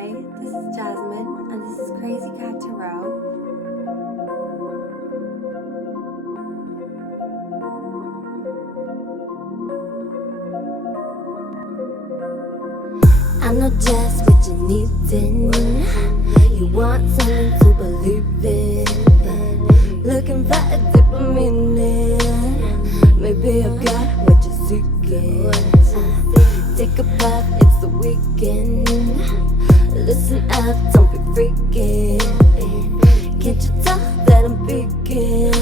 Hi, this is Jasmine, and this is Crazy Cat Tarot. I know just what you need in. You want something to believe in. Looking for a deeper meaning. Maybe I've got what you're seeking. Take a puff, it's the weekend. Listen up, don't be freaking. Can't you tell that I'm peeking?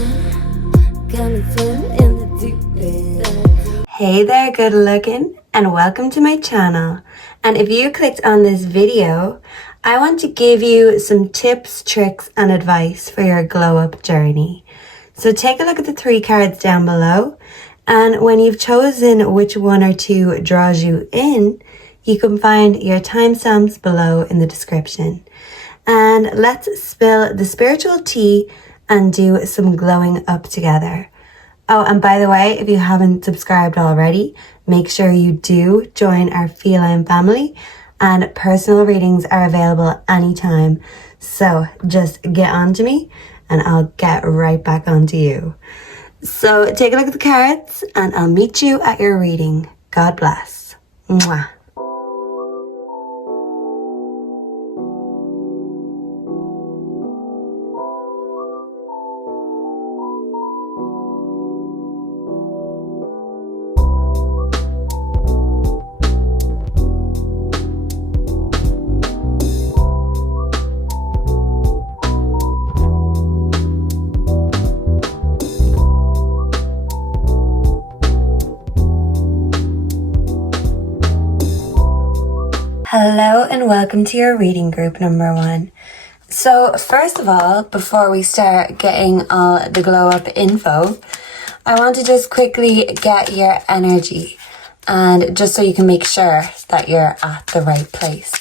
Coming swim in the deep end. Hey there, good looking, and welcome to my channel. And if you clicked on this video, I want to give you some tips, tricks, and advice for your glow up journey. So take a look at the 3 cards down below, and when you've chosen which one or two draws you in, you can find your timestamps below in the description. And let's spill the spiritual tea and do some glowing up together. Oh, and by the way, if you haven't subscribed already, make sure you do join our feline family, and personal readings are available anytime. So just get on to me and I'll get right back onto you. So take a look at the cards and I'll meet you at your reading. God bless. Mwah. Hello and welcome to your reading group number 1. So first of all, before we start getting all the glow up info, I want to just quickly get your energy, and just so you can make sure that you're at the right place.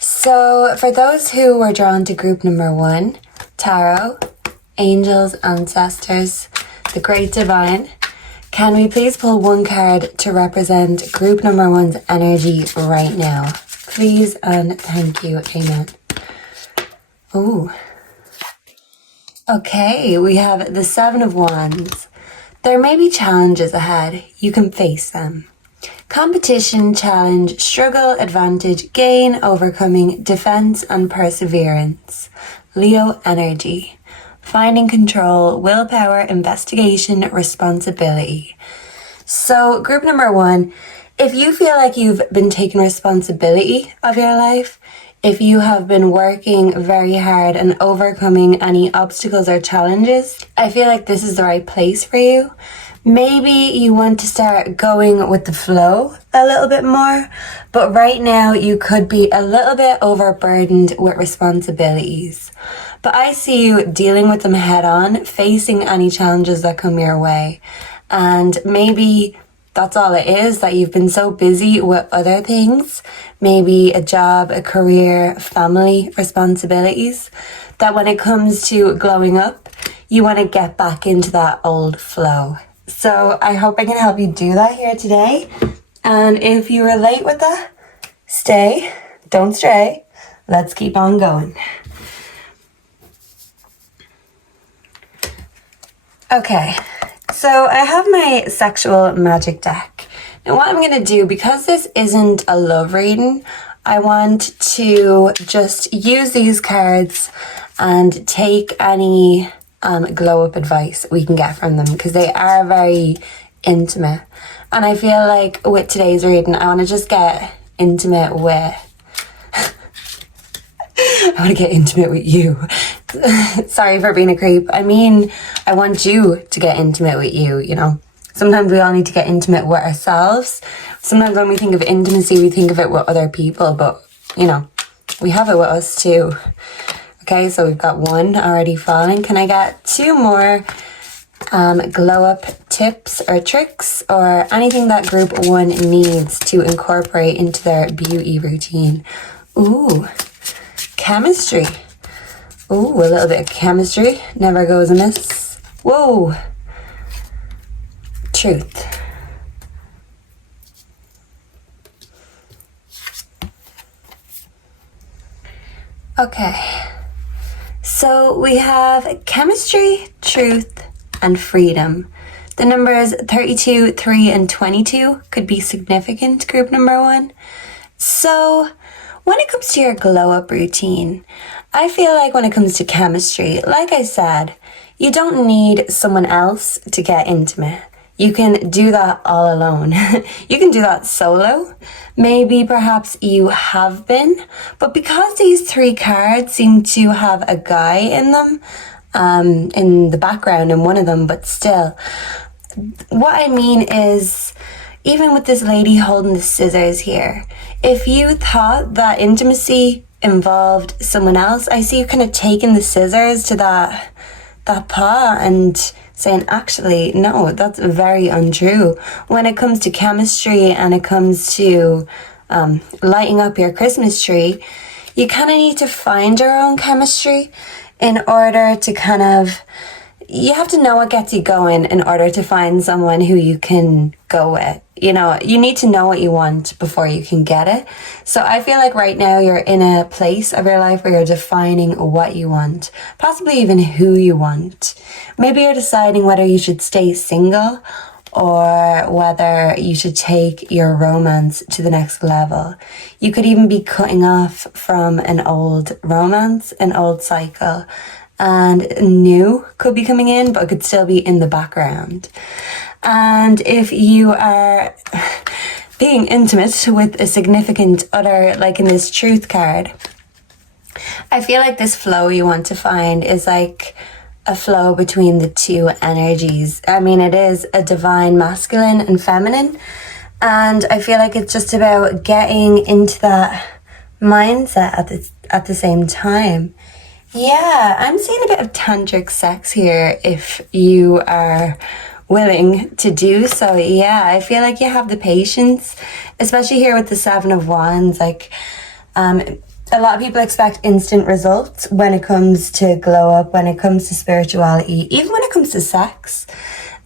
So for those who were drawn to group number 1, Tarot, Angels, Ancestors, the Great Divine, can we please pull one card to represent group number 1's energy right now? Please and thank you. Amen. Oh. Okay, we have the 7 of Wands. There may be challenges ahead. You can face them. Competition, challenge, struggle, advantage, gain, overcoming, defense, and perseverance. Leo energy. Finding control, willpower, investigation, responsibility. So group number 1, if you feel like you've been taking responsibility of your life, if you have been working very hard and overcoming any obstacles or challenges, I feel like this is the right place for you. Maybe you want to start going with the flow a little bit more, but right now you could be a little bit overburdened with responsibilities. But I see you dealing with them head on, facing any challenges that come your way. And maybe that's all it is, that you've been so busy with other things, maybe a job, a career, family responsibilities, that when it comes to glowing up, you want to get back into that old flow. So I hope I can help you do that here today. And if you relate with that, stay, don't stray. Let's keep on going. Okay. So I have my sexual magic deck. Now what I'm going to do, because this isn't a love reading, I want to just use these cards and take any glow up advice we can get from them, because they are very intimate. And I feel like with today's reading, I want to just get intimate with I want to get intimate with you. Sorry for being a creep. I mean, I want you to get intimate with you, you know. Sometimes we all need to get intimate with ourselves. Sometimes when we think of intimacy, we think of it with other people, but, you know, we have it with us too. Okay, so we've got 1 already falling. Can I get 2 more glow up tips or tricks, or anything that group 1 needs to incorporate into their beauty routine? Ooh. Chemistry. Ooh, a little bit of chemistry never goes amiss. Whoa. Truth. Okay, so we have chemistry, truth, and freedom. The numbers 32, 3, and 22 could be significant, group number 1. So, when it comes to your glow up routine, I feel like when it comes to chemistry, like I said, you don't need someone else to get intimate. You can do that all alone. You can do that solo. Maybe perhaps you have been, but because these 3 cards seem to have a guy in them, in the background in one of them, but still, what I mean is, even with this lady holding the scissors here, if you thought that intimacy involved someone else, I see you kind of taking the scissors to that paw and saying, actually, no, that's very untrue. When it comes to chemistry and it comes to lighting up your Christmas tree, you kind of need to find your own chemistry in order to kind of, you have to know what gets you going in order to find someone who you can go with. You know, you need to know what you want before you can get it. So I feel like right now you're in a place of your life where you're defining what you want, possibly even who you want. Maybe you're deciding whether you should stay single or whether you should take your romance to the next level. You could even be cutting off from an old romance, an old cycle, and new could be coming in, but it could still be in the background. And if you are being intimate with a significant other, like in this truth card, I feel like this flow you want to find is like a flow between the 2 energies. I mean, it is a divine masculine and feminine, and I feel like it's just about getting into that mindset at the same time. Yeah, I'm seeing a bit of tantric sex here if you are willing to do so. Yeah, I feel like you have the patience, especially here with the 7 of Wands. Like, a lot of people expect instant results when it comes to glow up, when it comes to spirituality, even when it comes to sex.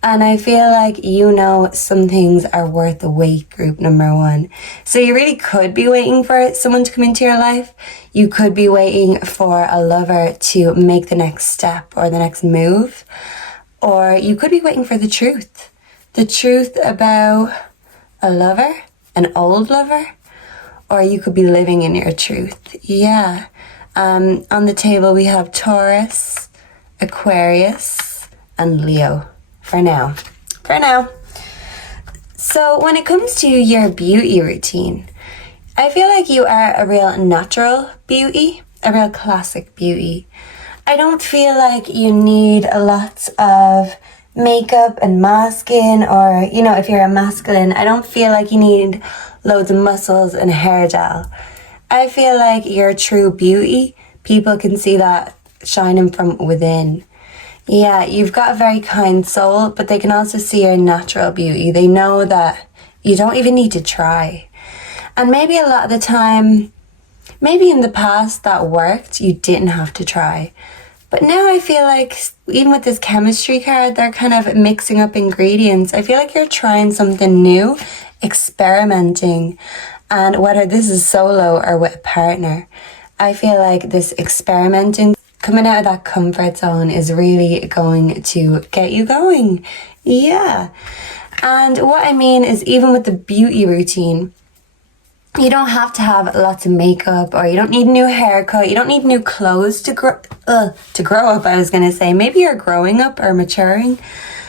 And I feel like, you know, some things are worth the wait, group number 1. So you really could be waiting for someone to come into your life. You could be waiting for a lover to make the next step or the next move. Or you could be waiting for the truth. The truth about a lover, an old lover. Or you could be living in your truth. Yeah. On the table we have Taurus, Aquarius, and Leo. For now. So when it comes to your beauty routine, I feel like you are a real natural beauty, a real classic beauty. I don't feel like you need a lot of makeup and masking, or, you know, if you're a masculine, I don't feel like you need loads of muscles and hair gel. I feel like your true beauty, people can see that shining from within. Yeah, you've got a very kind soul, but they can also see your natural beauty. They know that you don't even need to try. And maybe a lot of the time, maybe in the past that worked, you didn't have to try. But now I feel like, even with this chemistry card, they're kind of mixing up ingredients. I feel like you're trying something new, experimenting. And whether this is solo or with a partner, I feel like this experimenting, coming out of that comfort zone, is really going to get you going. Yeah. And what I mean is, even with the beauty routine, you don't have to have lots of makeup, or you don't need a new haircut. You don't need new clothes to grow up, I was going to say. Maybe you're growing up or maturing,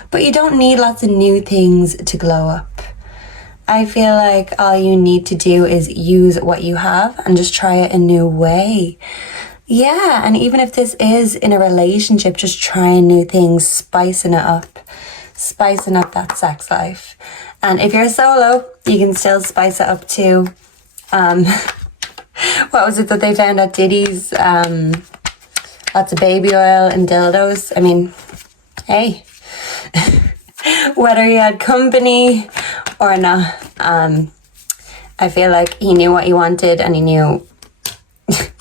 but you don't need lots of new things to glow up. I feel like all you need to do is use what you have and just try it a new way. Yeah, and even if this is in a relationship, just trying new things, spicing that sex life. And if you're solo, you can still spice it up too. What was it that they found at Diddy's? Lots of baby oil and dildos. I mean, hey, whether he had company or not, I feel like he knew what he wanted, and he knew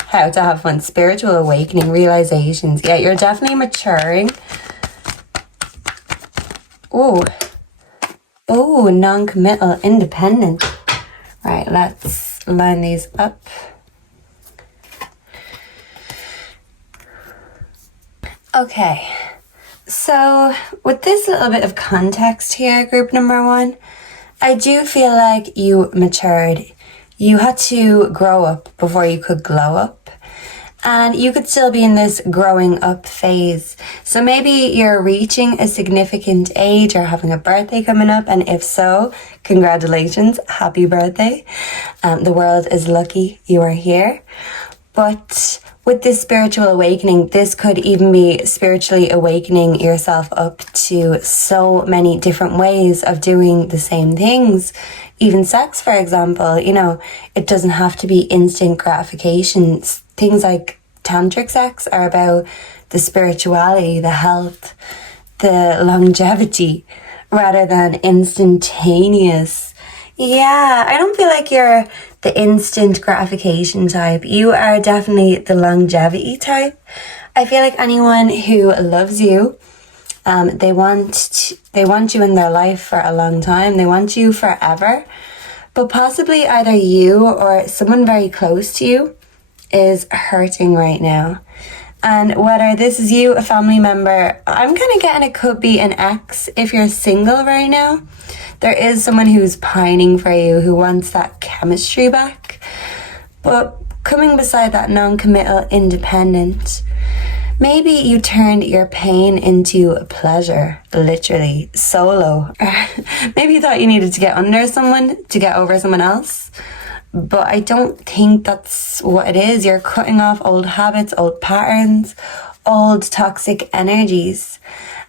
how to have fun. Spiritual awakening, realizations. Yeah, you're definitely maturing. Oh, non-committal, independent. Right, let's line these up. Okay, so with this little bit of context here, group number 1, I do feel like you matured. You had to grow up before you could glow up. And you could still be in this growing up phase. So maybe you're reaching a significant age or having a birthday coming up. And if so, congratulations, happy birthday. The world is lucky you are here. But with this spiritual awakening, this could even be spiritually awakening yourself up to so many different ways of doing the same things. Even sex, for example, you know, it doesn't have to be instant gratification. Things like tantric sex are about the spirituality, the health, the longevity, rather than instantaneous. Yeah, I don't feel like you're the instant gratification type. You are definitely the longevity type. I feel like anyone who loves you, they want you in their life for a long time. They want you forever. But possibly either you or someone very close to you is hurting right now. And whether this is you, a family member, I'm kind of getting it could be an ex if you're single right now. There is someone who's pining for you, who wants that chemistry back. But coming beside that non-committal independent, maybe you turned your pain into pleasure, literally, solo. Maybe you thought you needed to get under someone to get over someone else. But I don't think that's what it is. You're cutting off old habits, old patterns, old toxic energies.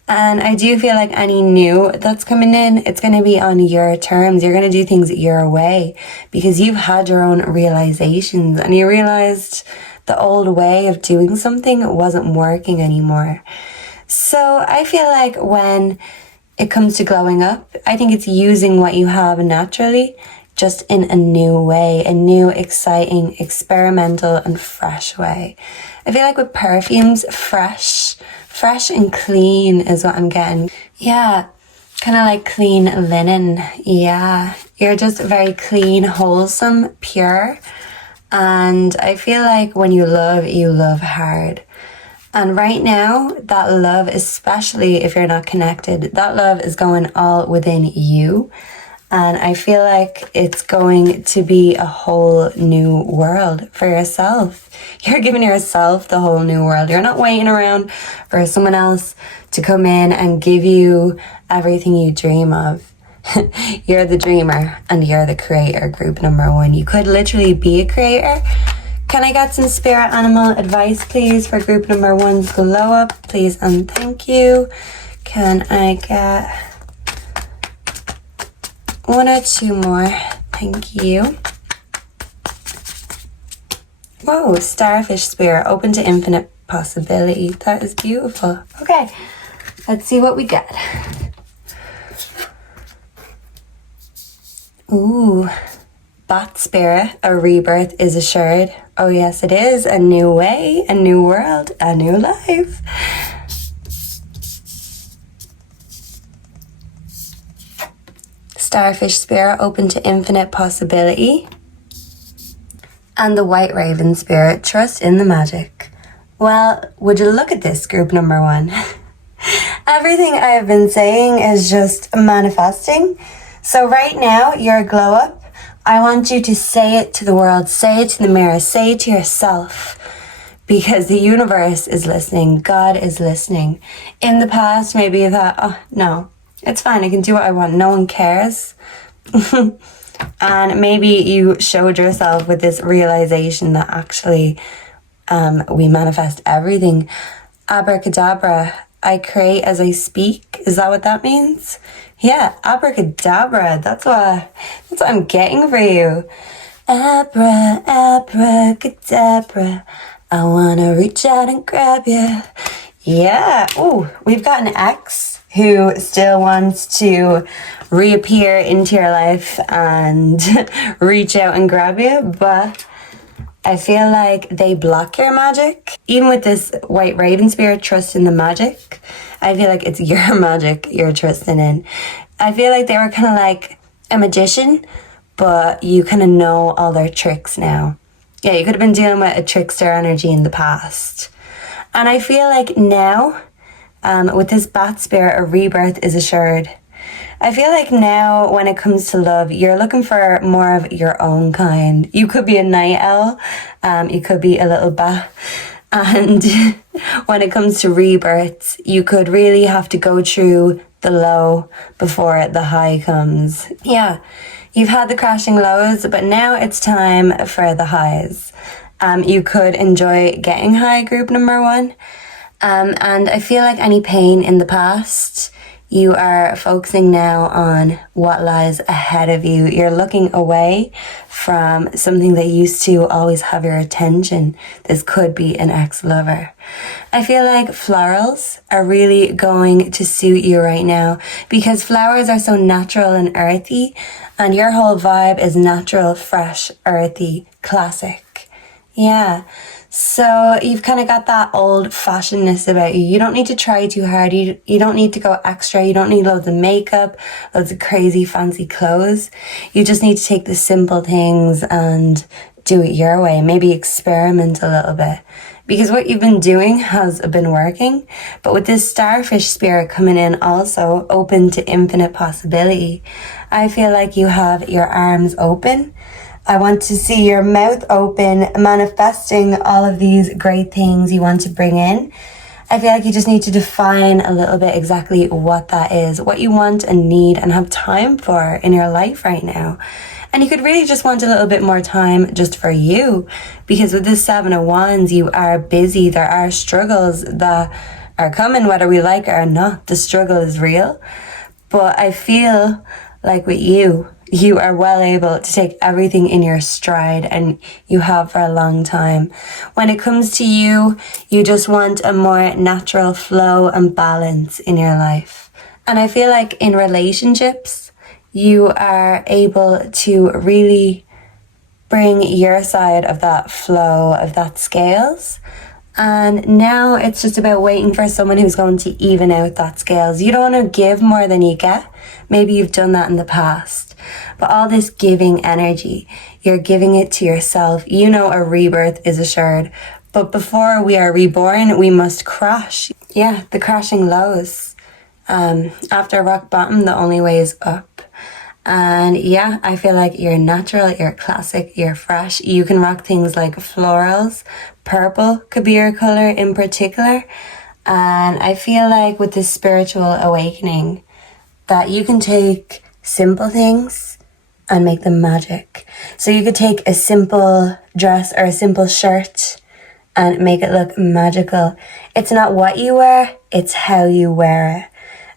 And I do feel like any new that's coming in, it's going to be on your terms. You're going to do things your way because you've had your own realizations and you realized the old way of doing something wasn't working anymore. So I feel like when it comes to glowing up, I think it's using what you have naturally, just in a new way, a new, exciting, experimental and fresh way. I feel like with perfumes, fresh and clean is what I'm getting. Yeah, kind of like clean linen. Yeah, you're just very clean, wholesome, pure. And I feel like when you love hard. And right now, that love, especially if you're not connected, that love is going all within you. And I feel like it's going to be a whole new world for yourself. You're giving yourself the whole new world. You're not waiting around for someone else to come in and give you everything you dream of. You're the dreamer and you're the creator, group number 1. You could literally be a creator. Can I get some spirit animal advice, please, for group number 1's glow up, please and thank you. Can I get 1 or 2 more? Thank you. Whoa, starfish spirit, open to infinite possibility. That is beautiful. Okay, let's see what we get. Ooh, bat spirit, a rebirth is assured. Oh yes, it is. A new way, a new world, a new life. Starfish spirit, open to infinite possibility. And the white raven spirit, trust in the magic. Well, would you look at this, group number 1? Everything I have been saying is just manifesting. So right now, your glow up, I want you to say it to the world, say it to the mirror, say it to yourself. Because the universe is listening, God is listening. In the past, maybe you thought, oh, no, it's fine, I can do what I want, no one cares. And maybe you showed yourself with this realization that actually we manifest everything. Abracadabra, I create as I speak. Is that what that means? Yeah, abracadabra, that's what I'm getting for you. Abracadabra, I wanna reach out and grab you. Yeah, ooh, we've got an ex who still wants to reappear into your life and reach out and grab you, but I feel like they block your magic. Even with this white raven spirit, trust in the magic, I feel like it's your magic you're trusting in. I feel like they were kind of like a magician, but you kind of know all their tricks now. Yeah, you could have been dealing with a trickster energy in the past. And I feel like now, with this bat spirit, a rebirth is assured. I feel like now when it comes to love, you're looking for more of your own kind. You could be a night owl, you could be a little bat. And when it comes to rebirths, you could really have to go through the low before the high comes. Yeah, you've had the crashing lows, but now it's time for the highs. You could enjoy getting high, group number 1. And I feel like any pain in the past, you are focusing now on what lies ahead of you. You're looking away from something that used to always have your attention. This could be an ex-lover. I feel like florals are really going to suit you right now because flowers are so natural and earthy, and your whole vibe is natural, fresh, earthy, classic. Yeah. So you've kind of got that old-fashionedness about you. You don't need to try too hard. You don't need to go extra. You don't need loads of makeup, loads of crazy fancy clothes. You just need to take the simple things and do it your way. Maybe experiment a little bit. Because what you've been doing has been working. But with this starfish spirit coming in also open to infinite possibility, I feel like you have your arms open. I want to see your mouth open, manifesting all of these great things you want to bring in. I feel like you just need to define a little bit exactly what that is, what you want and need and have time for in your life right now. And you could really just want a little bit more time just for you, because with this 7 of Wands, you are busy. There are struggles that are coming, whether we like it or not. The struggle is real. But I feel like with you are well able to take everything in your stride, and you have for a long time. When it comes to you, you just want a more natural flow and balance in your life. And I feel like in relationships, you are able to really bring your side of that flow, of that scales. And now it's just about waiting for someone who's going to even out that scales. You don't want to give more than you get. Maybe you've done that in the past. But all this giving energy, you're giving it to yourself. You know a rebirth is assured. But before we are reborn, we must crash. Yeah, the crashing lows. After rock bottom, the only way is up. And yeah, I feel like you're natural, you're classic, you're fresh. You can rock things like florals. Purple could be your color in particular. And I feel like with this spiritual awakening, that you can take simple things and make them magic. So you could take a simple dress or a simple shirt and make it look magical. It's not what you wear, it's how you wear it.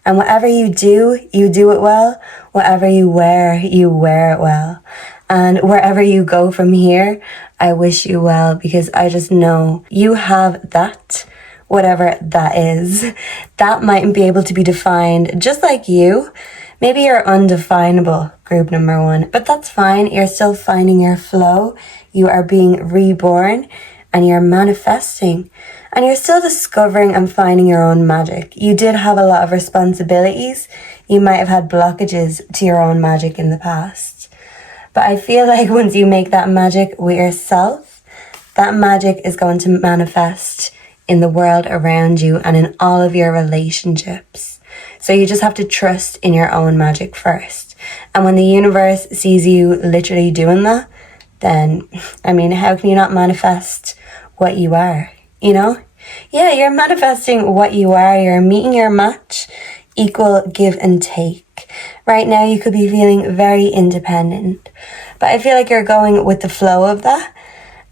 And whatever you do it well. Whatever you wear it well. And wherever you go from here, I wish you well, because I just know you have that, whatever that is. That mightn't be able to be defined just like you. Maybe you're undefinable, group number 1, but that's fine. You're still finding your flow. You are being reborn and you're manifesting. And you're still discovering and finding your own magic. You did have a lot of responsibilities. You might have had blockages to your own magic in the past. But I feel like once you make that magic with yourself, that magic is going to manifest in the world around you and in all of your relationships. So you just have to trust in your own magic first. And when the universe sees you literally doing that, then, I mean, how can you not manifest what you are? You know? Yeah, you're manifesting what you are. You're meeting your match, equal give and take. Right now, you could be feeling very independent, but I feel like you're going with the flow of that.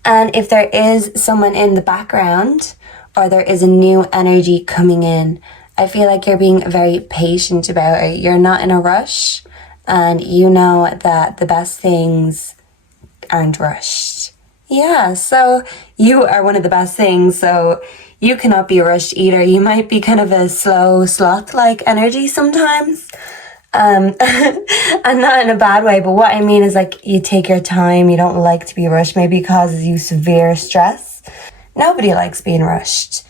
And if there is someone in the background, or there is a new energy coming in, I feel like you're being very patient about it. You're not in a rush, and you know that the best things aren't rushed. Yeah, so you are one of the best things, so you cannot be rushed either. You might be kind of a slow sloth-like energy sometimes. And not in a bad way, but what I mean is like you take your time, you don't like to be rushed. Maybe it causes you severe stress. Nobody likes being rushed.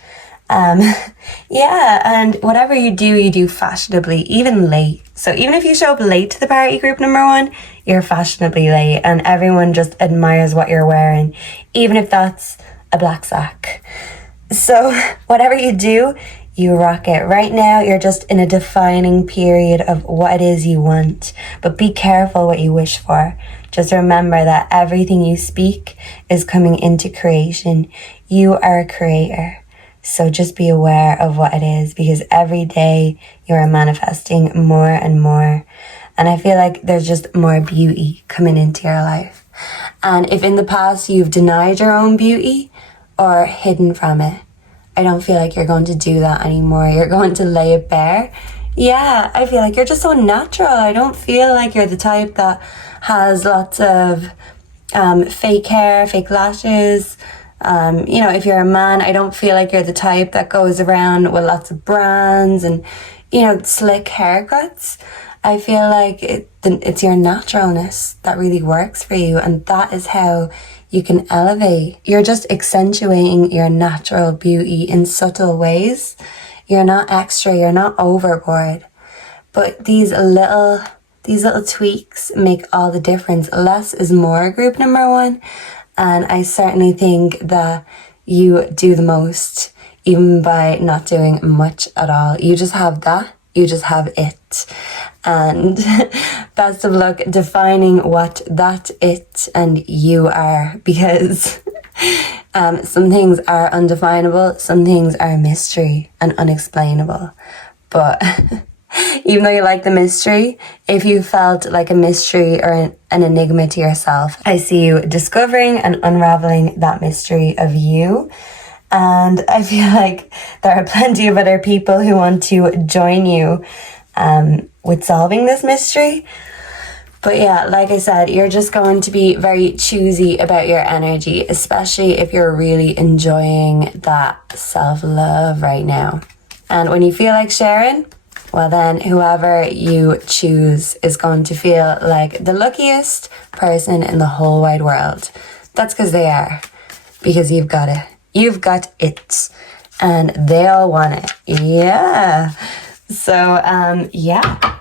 Yeah, and whatever you do fashionably, even late. So even if you show up late to the party, group number 1, you're fashionably late and everyone just admires what you're wearing, even if that's a black sack. So whatever you do, you rock it. Right now, you're just in a defining period of what it is you want. But be careful what you wish for. Just remember that everything you speak is coming into creation. You are a creator. So just be aware of what it is, because every day you are manifesting more and more. And I feel like there's just more beauty coming into your life. And if in the past you've denied your own beauty or hidden from it, I don't feel like you're going to do that anymore. You're going to lay it bare. Yeah, I feel like you're just so natural. I don't feel like you're the type that has lots of fake hair, fake lashes. If you're a man, I don't feel like you're the type that goes around with lots of brands and, slick haircuts. I feel like it's your naturalness that really works for you, and that is how you can elevate. You're just accentuating your natural beauty in subtle ways. You're not extra, you're not overboard. But these little tweaks make all the difference. Less is more, group number one. And I certainly think that you do the most, even by not doing much at all. You just have that. You just have it. And best of luck defining what that it and you are, because some things are undefinable, some things are mystery and unexplainable. But even though you like the mystery, if you felt like a mystery or an enigma to yourself, I see you discovering and unraveling that mystery of you. And I feel like there are plenty of other people who want to join you with solving this mystery. But yeah, like I said, you're just going to be very choosy about your energy, especially if you're really enjoying that self-love right now. And when you feel like sharing, well then whoever you choose is going to feel like the luckiest person in the whole wide world. That's because they are. Because you've got it. You've got it. And they all want it. Yeah. So, yeah.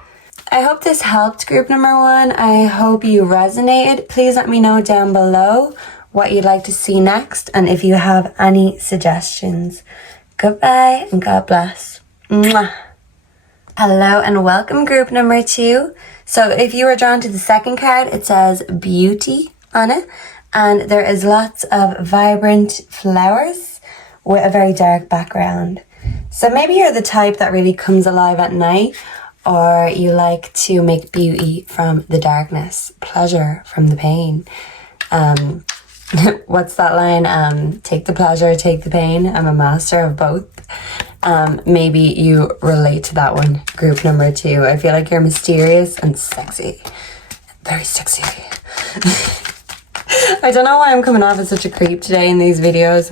I hope this helped, group number one. I hope you resonated. Please let me know down below what you'd like to see next, and if you have any suggestions. Goodbye and God bless. Mwah. Hello and welcome, group number two. So if you were drawn to the second card, it says beauty on it, and there is lots of vibrant flowers with a very dark background. So maybe you're the type that really comes alive at night, or you like to make beauty from the darkness, pleasure from the pain. What's that line? Take the pleasure, take the pain. I'm a master of both. Maybe you relate to that one, group number two. I feel like you're mysterious and sexy. Very sexy. I don't know why I'm coming off as such a creep today in these videos.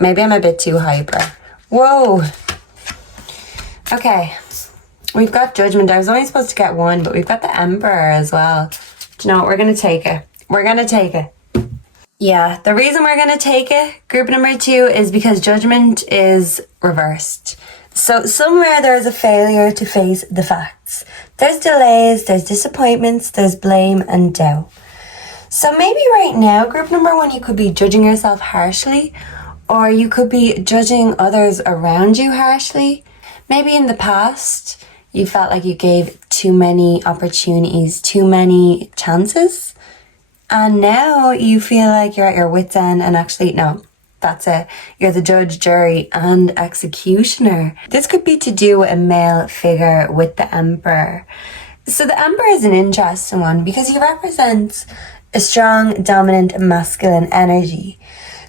Maybe I'm a bit too hyper. Whoa. Okay. We've got Judgment. I was only supposed to get one, but we've got the Emperor as well. Do you know what? We're going to take it. We're going to take it. Yeah, the reason we're going to take it, group number two, is because Judgment is reversed. So somewhere there's a failure to face the facts. There's delays, there's disappointments, there's blame and doubt. So maybe right now, group number one, you could be judging yourself harshly, or you could be judging others around you harshly. Maybe in the past, you felt like you gave too many opportunities, too many chances. And now you feel like you're at your wit's end, and actually, no, that's it. You're the judge, jury, and executioner. This could be to do with a male figure with the Emperor. So the Emperor is an interesting one because he represents a strong, dominant, masculine energy.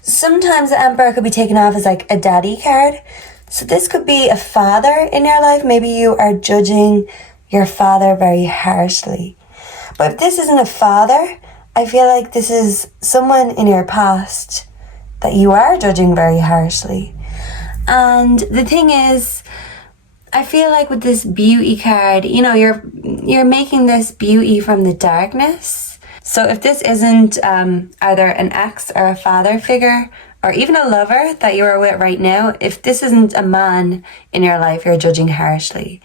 Sometimes the Emperor could be taken off as like a daddy card. So this could be a father in your life. Maybe you are judging your father very harshly. But if this isn't a father, I feel like this is someone in your past that you are judging very harshly. And the thing is, I feel like with this beauty card, you're making this beauty from the darkness. So if this isn't either an ex or a father figure, or even a lover that you are with right now, if this isn't a man in your life you're judging harshly,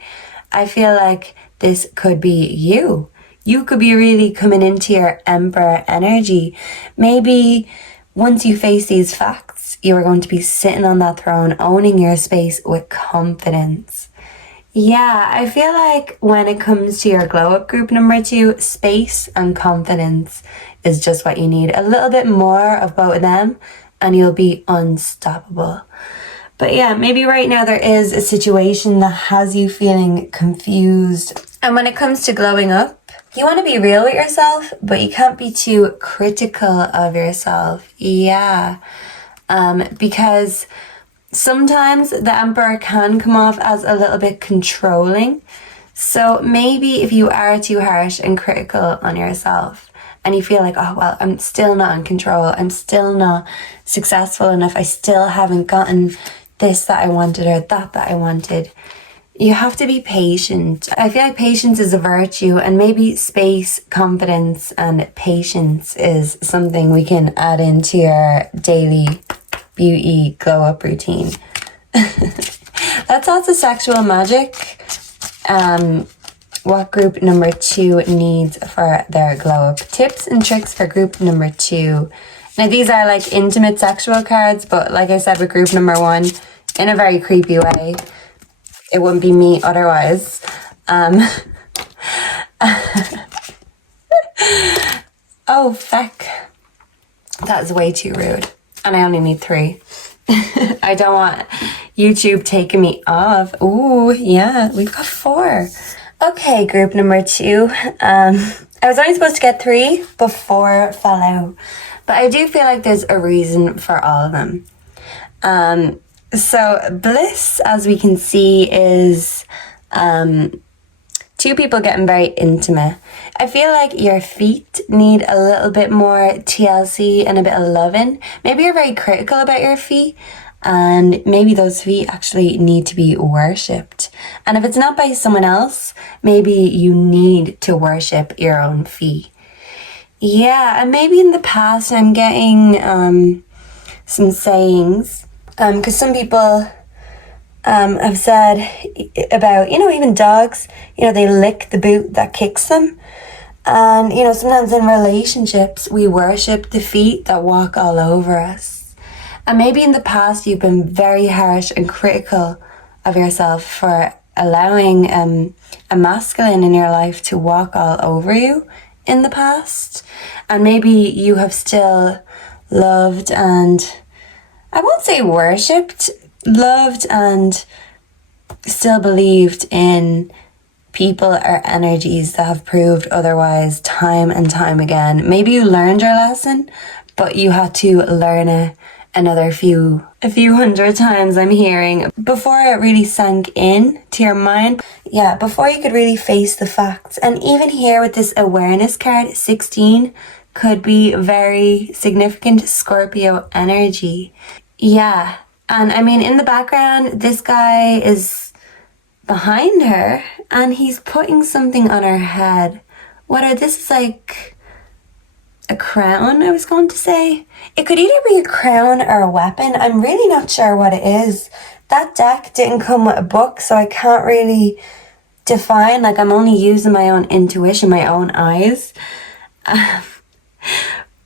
I feel like this could be you. You could be really coming into your Emperor energy. Maybe once you face these facts, space. You are going to be sitting on that throne, owning your space with confidence. Yeah, I feel like when it comes to your glow up group number 2, space and confidence is just what you need. A little bit more of both of them and you'll be unstoppable. But yeah, maybe right now there is a situation that has you feeling confused. And when it comes to glowing up, you want to be real with yourself, but you can't be too critical of yourself. Yeah, because sometimes the Emperor can come off as a little bit controlling. So maybe if you are too harsh and critical on yourself and you feel like, oh, well, I'm still not in control. I'm still not successful enough. I still haven't gotten this that I wanted or that I wanted. You have to be patient. I feel like patience is a virtue, and maybe space, confidence, and patience is something we can add into your daily beauty glow up routine. That's also sexual magic. What group number 2 needs for their glow up. Tips and tricks for group number 2. Now these are like intimate sexual cards, but like I said with group number 1, in a very creepy way. It wouldn't be me otherwise. Oh, feck. That's way too rude. And I only need 3. I don't want YouTube taking me off. Ooh, yeah, we've got 4. Okay, group number 2. I was only supposed to get 3 before fell out. But I do feel like there's a reason for all of them. So bliss, as we can see, is 2 people getting very intimate. I feel like your feet need a little bit more TLC and a bit of loving. Maybe you're very critical about your feet, and maybe those feet actually need to be worshipped. And if it's not by someone else, maybe you need to worship your own feet. Yeah, and maybe in the past I'm getting some sayings. Because some people have said about, even dogs, they lick the boot that kicks them. And, sometimes in relationships, we worship the feet that walk all over us. And maybe in the past, you've been very harsh and critical of yourself for allowing a masculine in your life to walk all over you in the past. And maybe you have still loved and, I won't say worshipped, loved and still believed in people or energies that have proved otherwise time and time again. Maybe you learned your lesson, but you had to learn it a few hundred times, I'm hearing, before it really sank in to your mind. Yeah, before you could really face the facts. And even here with this awareness card, 16, could be very significant Scorpio energy. Yeah, and I mean, in the background, this guy is behind her and he's putting something on her head. Whether this is like a crown, I was going to say. It could either be a crown or a weapon. I'm really not sure what it is. That deck didn't come with a book, so I can't really define. Like, I'm only using my own intuition, my own eyes.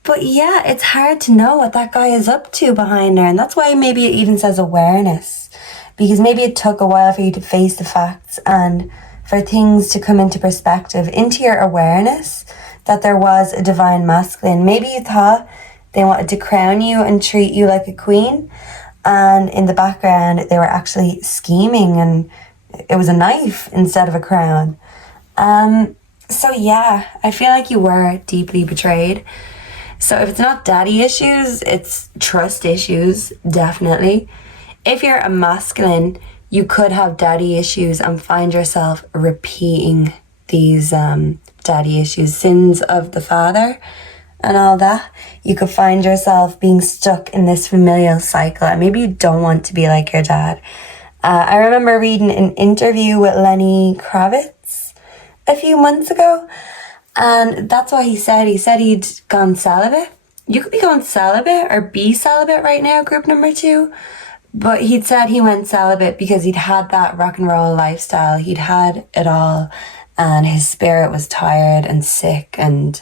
But yeah, it's hard to know what that guy is up to behind her. And that's why maybe it even says awareness. Because maybe it took a while for you to face the facts and for things to come into perspective, into your awareness that there was a divine masculine. Maybe you thought they wanted to crown you and treat you like a queen. And in the background, they were actually scheming and it was a knife instead of a crown. So yeah, I feel like you were deeply betrayed. So if it's not daddy issues, it's trust issues, definitely. If you're a masculine, you could have daddy issues and find yourself repeating these daddy issues, sins of the father and all that. You could find yourself being stuck in this familial cycle and maybe you don't want to be like your dad. I remember reading an interview with Lenny Kravitz a few months ago, and that's what he said. He said he'd gone celibate. You could be going celibate or be celibate right now, group number 2. But he'd said he went celibate because he'd had that rock and roll lifestyle. He'd had it all and his spirit was tired and sick, and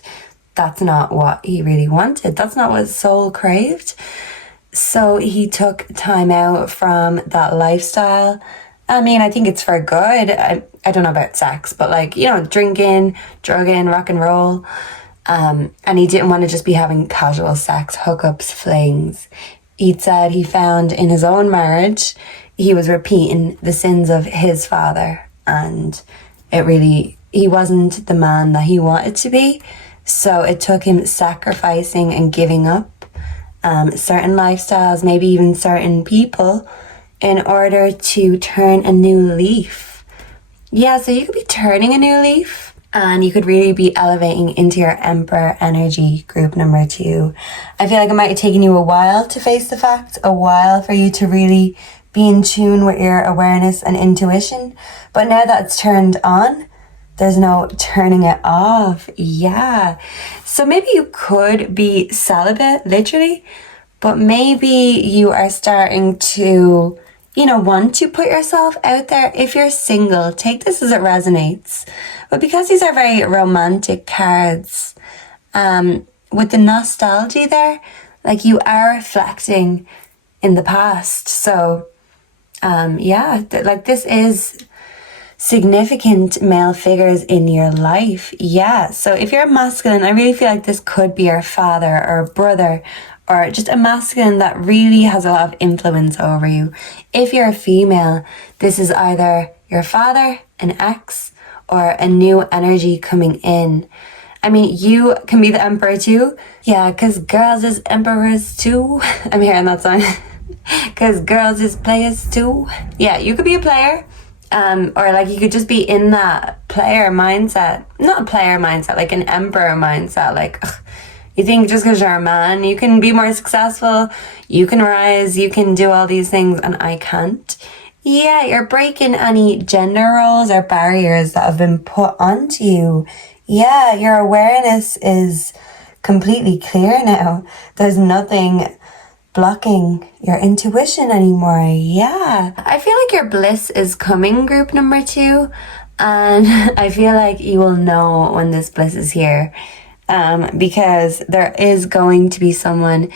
that's not what he really wanted. That's not what his soul craved. So he took time out from that lifestyle. I mean, I think it's for good. I don't know about sex, but like, you know, drinking, drugging, rock and roll. And he didn't want to just be having casual sex, hookups, flings. He'd said he found in his own marriage, he was repeating the sins of his father. And he wasn't the man that he wanted to be. So it took him sacrificing and giving up certain lifestyles, maybe even certain people, in order to turn a new leaf. Yeah, so you could be turning a new leaf and you could really be elevating into your Emperor energy, group number 2. I feel like it might have taken you a while to face the facts, a while for you to really be in tune with your awareness and intuition. But now that it's turned on, there's no turning it off. Yeah. So maybe you could be celibate, literally, but maybe you are starting to, you know, want to put yourself out there. If you're single, take this as it resonates. But because these are very romantic cards, with the nostalgia there, like you are reflecting in the past. So, like this is significant male figures in your life. Yeah. So if you're a masculine, I really feel like this could be your father or a brother or just a masculine that really has a lot of influence over you. If you're a female, this is either your father, an ex, or a new energy coming in. I mean, you can be the emperor too. Yeah, because girls is emperors too. I'm hearing that song. Because girls is players too. Yeah, you could be a player. Or like you could just be in that player mindset. Not a player mindset, like an emperor mindset. Like, you think just because you're a man, you can be more successful, you can rise, you can do all these things, and I can't. Yeah, you're breaking any gender roles or barriers that have been put onto you. Yeah, your awareness is completely clear now. There's nothing blocking your intuition anymore. Yeah. I feel like your bliss is coming, group number 2. And I feel like you will know when this bliss is here. Because there is going to be someone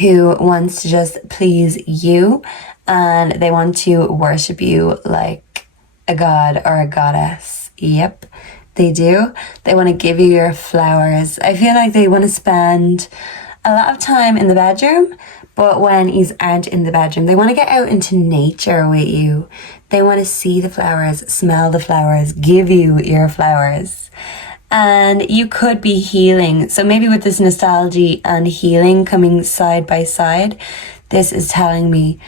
who wants to just please you. And they want to worship you like a god or a goddess. Yep, they do. They want to give you your flowers. I feel like they want to spend a lot of time in the bedroom. But when you aren't in the bedroom, they want to get out into nature with you. They want to see the flowers, smell the flowers, give you your flowers. And you could be healing. So maybe with this nostalgia and healing coming side by side, this is telling me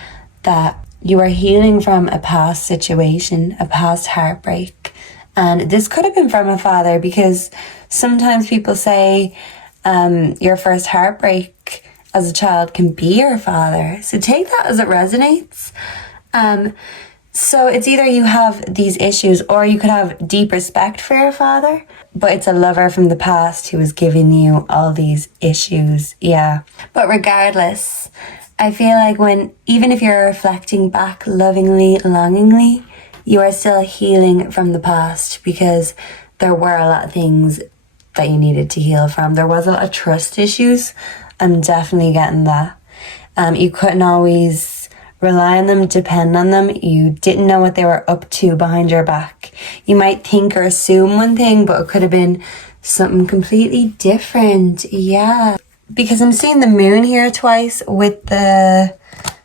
that you are healing from a past situation, a past heartbreak. And this could have been from a father, because sometimes people say your first heartbreak as a child can be your father. So take that as it resonates. So it's either you have these issues or you could have deep respect for your father, but it's a lover from the past who is giving you all these issues. Yeah. But regardless, I feel like even if you're reflecting back lovingly, longingly, you are still healing from the past, because there were a lot of things that you needed to heal from. There was a lot of trust issues. I'm definitely getting that. You couldn't always rely on them, depend on them. You didn't know what they were up to behind your back. You might think or assume one thing, but it could have been something completely different. Yeah. Because I'm seeing the moon here twice with the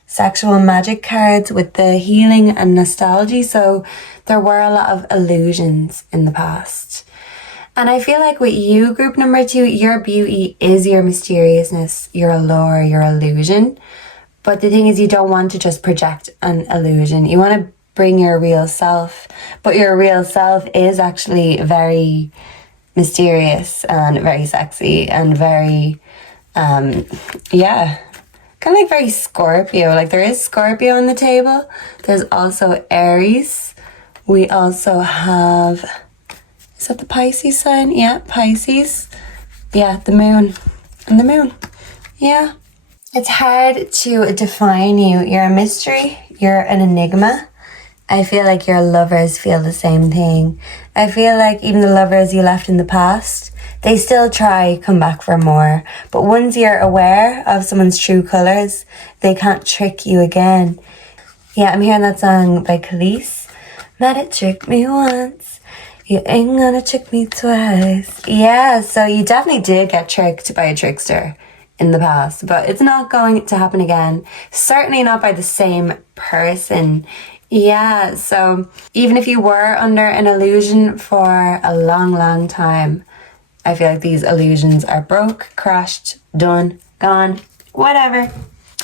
sexual magic cards, with the healing and nostalgia. So there were a lot of illusions in the past. And I feel like with you, group number 2, your beauty is your mysteriousness, your allure, your illusion. But the thing is, you don't want to just project an illusion. You want to bring your real self. But your real self is actually very mysterious and very sexy and very, kind of like very Scorpio. Like there is Scorpio on the table. There's also Aries. We also have... Is that the Pisces sign? Yeah, Pisces. Yeah, the moon. And the moon. Yeah. It's hard to define you. You're a mystery. You're an enigma. I feel like your lovers feel the same thing. I feel like even the lovers you left in the past, they still try come back for more. But once you're aware of someone's true colours, they can't trick you again. Yeah, I'm hearing that song by Khalees. Let it trick me once, you ain't gonna trick me twice. Yeah, so you definitely did get tricked by a trickster in the past, but it's not going to happen again. Certainly not by the same person. Yeah, so even if you were under an illusion for a long, long time, I feel like these illusions are broke, crashed, done, gone, whatever.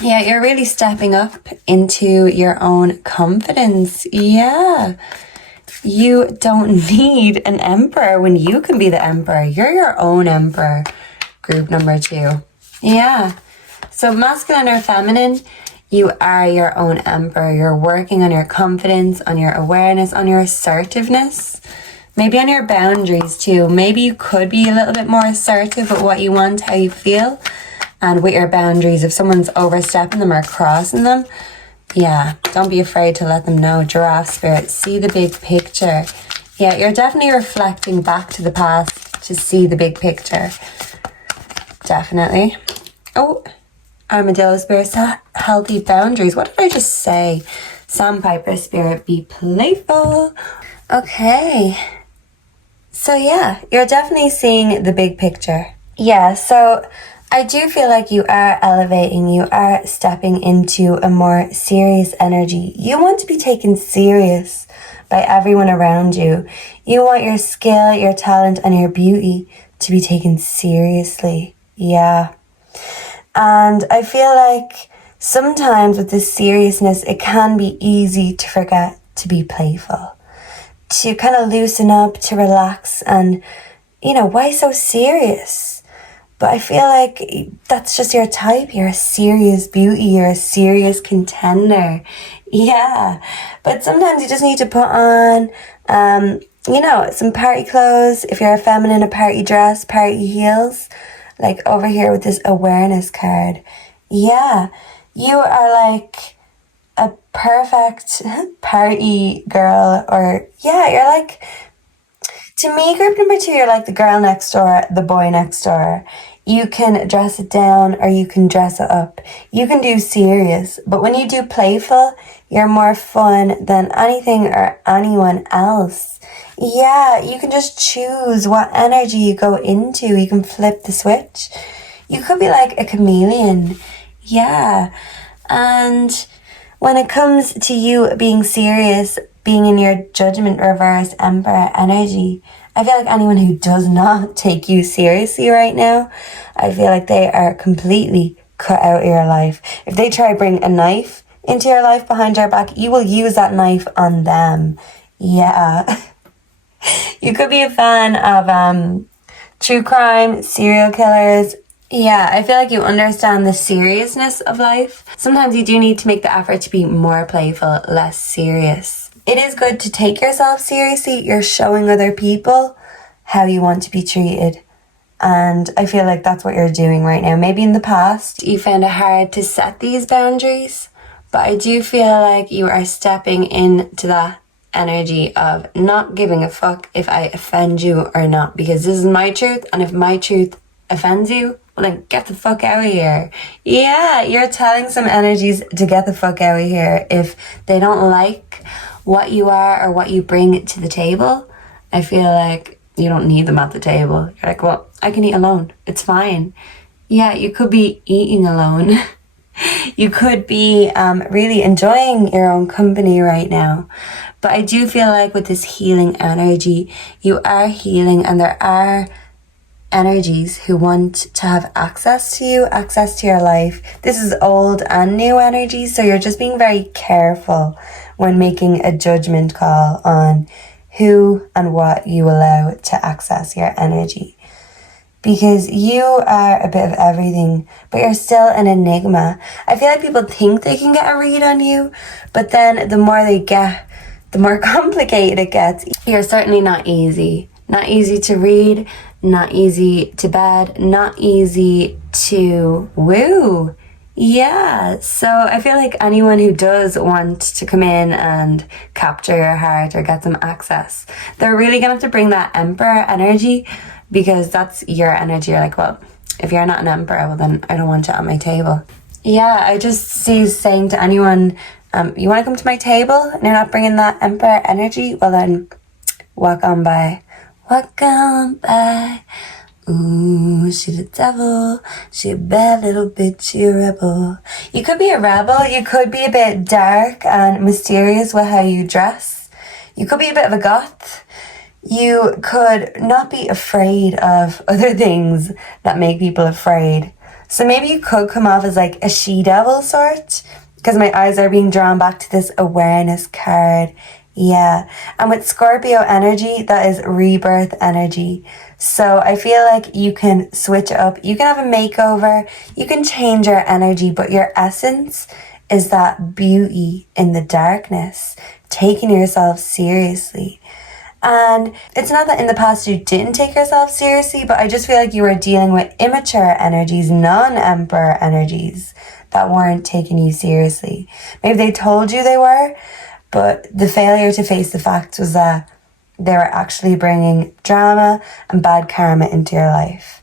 Yeah, you're really stepping up into your own confidence. Yeah. You don't need an emperor when you can be the emperor. You're your own emperor. Group number 2. Yeah. So masculine or feminine, you are your own emperor. You're working on your confidence, on your awareness, on your assertiveness. Maybe on your boundaries too. Maybe you could be a little bit more assertive with what you want, how you feel. And with your boundaries, if someone's overstepping them or crossing them, yeah, don't be afraid to let them know. Giraffe spirit, see the big picture. Yeah, you're definitely reflecting back to the past to see the big picture. Definitely. Oh, armadillo spirit, set healthy boundaries. What did I just say? Sandpiper spirit, be playful. Okay. So yeah, you're definitely seeing the big picture. Yeah, so I do feel like you are elevating, you are stepping into a more serious energy. You want to be taken serious by everyone around you. You want your skill, your talent, and your beauty to be taken seriously. Yeah. And I feel like sometimes with this seriousness, it can be easy to forget to be playful, to kind of loosen up, to relax, and, you know, why so serious? But I feel like that's just your type. You're a serious beauty. You're a serious contender. Yeah. But sometimes you just need to put on, you know, some party clothes. If you're a feminine, a party dress, party heels. Like over here with this awareness card. Yeah. You are like a perfect party girl. Or, yeah, you're like... To me, group number 2, you're like the girl next door, the boy next door. You can dress it down or you can dress it up. You can do serious, but when you do playful, you're more fun than anything or anyone else. Yeah, you can just choose what energy you go into. You can flip the switch. You could be like a chameleon. Yeah. And when it comes to you being serious, being in your judgment reverse emperor energy, I feel like anyone who does not take you seriously right now, I feel like they are completely cut out of your life. If they try to bring a knife into your life behind your back, you will use that knife on them. Yeah. You could be a fan of true crime, serial killers. Yeah, I feel like you understand the seriousness of life. Sometimes you do need to make the effort to be more playful, less serious. It is good to take yourself seriously. You're showing other people how you want to be treated. And I feel like that's what you're doing right now. Maybe in the past you found it hard to set these boundaries, but I do feel like you are stepping into that energy of not giving a fuck if I offend you or not, because this is my truth, and if my truth offends you, well then get the fuck out of here. Yeah, you're telling some energies to get the fuck out of here if they don't like what you are or what you bring to the table. I feel like you don't need them at the table. You're like, well, I can eat alone. It's fine. Yeah, you could be eating alone. You could be really enjoying your own company right now. But I do feel like with this healing energy, you are healing, and there are energies who want to have access to you, access to your life. This is old and new energy, so you're just being very careful when making a judgment call on who and what you allow to access your energy. Because you are a bit of everything, but you're still an enigma. I feel like people think they can get a read on you, but then the more they get, the more complicated it gets. You're certainly not easy. Not easy to read, not easy to bed, not easy to woo. Yeah, so I feel like anyone who does want to come in and capture your heart or get some access, they're really gonna have to bring that emperor energy, because that's your energy. You're like, well, if you're not an emperor, well then I don't want you at my table. Yeah, I just see saying to anyone, you want to come to my table and you're not bringing that emperor energy, well then walk on by. Walk on by. Ooh, she the devil. She a bad little bitch, she a rebel. You could be a rebel. You could be a bit dark and mysterious with how you dress. You could be a bit of a goth. You could not be afraid of other things that make people afraid. So maybe you could come off as like a she-devil sort, because my eyes are being drawn back to this awareness card. Yeah, and with Scorpio energy, that is rebirth energy. So I feel like you can switch it up. You can have a makeover. You can change your energy, but your essence is that beauty in the darkness, taking yourself seriously. And it's not that in the past you didn't take yourself seriously, but I just feel like you were dealing with immature energies, non-emperor energies that weren't taking you seriously. Maybe they told you they were, but the failure to face the facts was that they were actually bringing drama and bad karma into your life.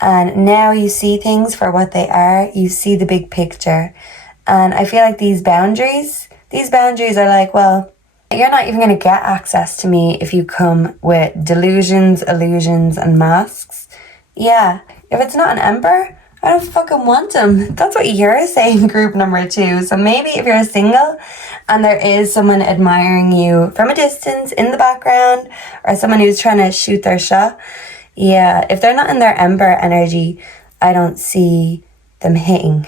And now you see things for what they are. You see the big picture. And I feel like these boundaries are like, well, you're not even going to get access to me if you come with delusions, illusions, and masks. Yeah, if it's not an emperor, I don't fucking want him. That's what you're saying, group number 2. So maybe if you're single and there is someone admiring you from a distance in the background, or someone who's trying to shoot their shot, yeah, if they're not in their emperor energy, I don't see them hitting.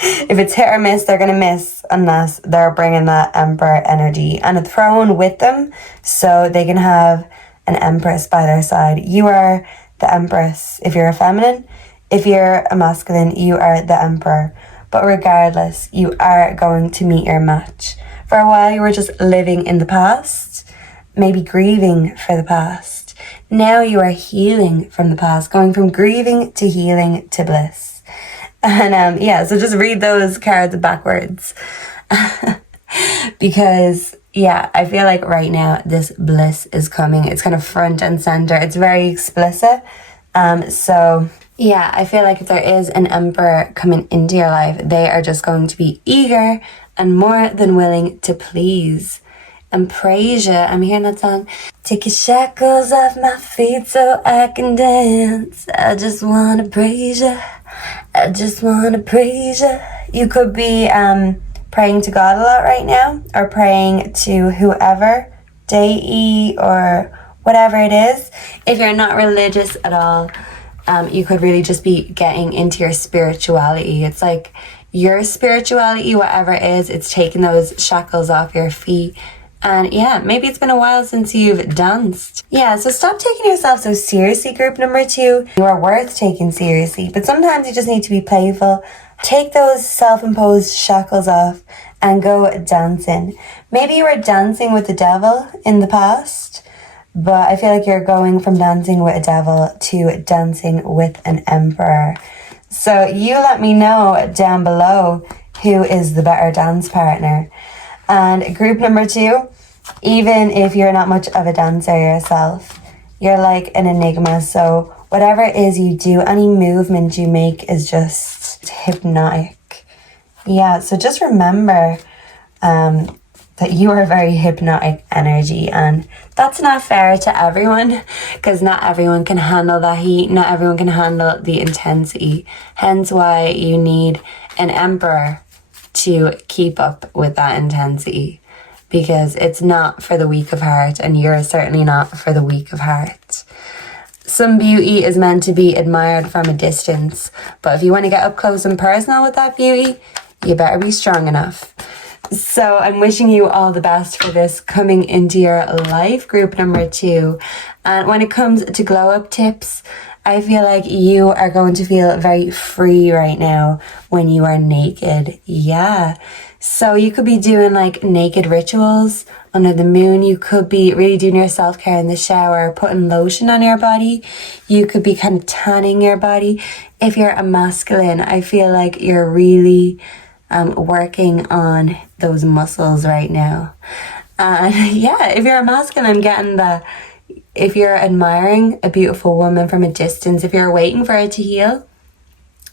If it's hit or miss, they're going to miss unless they're bringing that emperor energy and a throne with them so they can have an empress by their side. You are the empress if you're a feminine. If you're a masculine, you are the emperor. But regardless, you are going to meet your match. For a while, you were just living in the past, maybe grieving for the past. Now you are healing from the past, going from grieving to healing to bliss. And yeah, so just read those cards backwards. Because yeah, I feel like right now this bliss is coming. It's kind of front and center. It's very explicit. So yeah, I feel like if there is an emperor coming into your life, they are just going to be eager and more than willing to please and praise you. I'm hearing that song. Take your shackles off my feet so I can dance. I just want to praise you. I just want to praise you. You could be praying to God a lot right now, or praying to whoever, deity or whatever it is. If you're not religious at all, you could really just be getting into your spirituality. It's like your spirituality, whatever it is, it's taking those shackles off your feet. And yeah, maybe it's been a while since you've danced. Yeah, so stop taking yourself so seriously, group number 2. You are worth taking seriously, but sometimes you just need to be playful. Take those self-imposed shackles off and go dancing. Maybe you were dancing with the devil in the past, but I feel like you're going from dancing with a devil to dancing with an emperor. So you let me know down below who is the better dance partner. And group number 2, even if you're not much of a dancer yourself, you're like an enigma. So whatever it is you do, any movement you make is just hypnotic. Yeah, so just remember that you are very hypnotic energy, and that's not fair to everyone, because not everyone can handle that heat, not everyone can handle the intensity. Hence why you need an emperor to keep up with that intensity, because it's not for the weak of heart, and you're certainly not for the weak of heart. Some beauty is meant to be admired from a distance, but if you want to get up close and personal with that beauty, you better be strong enough. So I'm wishing you all the best for this coming into your life, group number 2. And when it comes to glow up tips, I feel like you are going to feel very free right now when you are naked. Yeah. So you could be doing like naked rituals under the moon. You could be really doing your self-care in the shower, putting lotion on your body. You could be kind of tanning your body. If you're a masculine, I feel like you're really working on those muscles right now. Yeah, if you're a masculine, getting the if you're admiring a beautiful woman from a distance, if you're waiting for it to heal,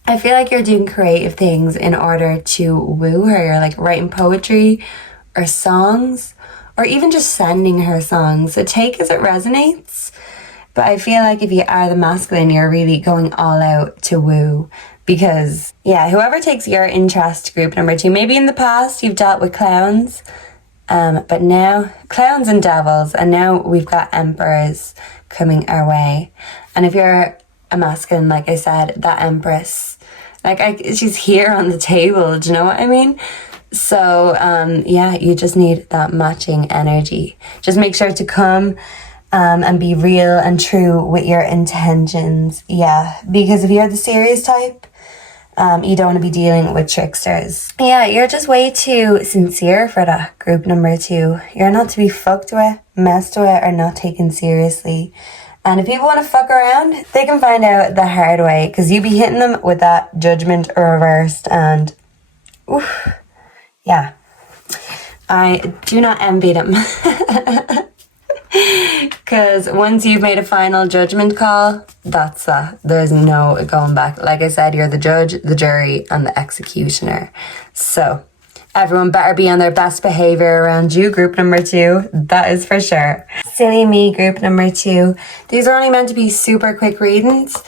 I feel like you're doing creative things in order to woo her. You're like writing poetry or songs, or even just sending her songs. So take as it resonates. But I feel like if you are the masculine, you're really going all out to woo. Because, yeah, whoever takes your interest, group number 2, maybe in the past you've dealt with clowns, but now clowns and devils, and now we've got emperors coming our way. And if you're a masculine, like I said, that empress, she's here on the table, do you know what I mean? So, yeah, you just need that matching energy. Just make sure to come and be real and true with your intentions. Yeah, because if you're the serious type, you don't want to be dealing with tricksters. Yeah, you're just way too sincere for that, group number 2. You're not to be fucked with, messed with, or not taken seriously. And if people want to fuck around, they can find out the hard way, because you be hitting them with that judgment reversed, and oof, yeah, I do not envy them. Because once you've made a final judgment call, that's that. There's no going back. Like I said, you're the judge, the jury, and the executioner. So everyone better be on their best behavior around you, group number 2. That is for sure. Silly me, group number 2. These are only meant to be super quick readings.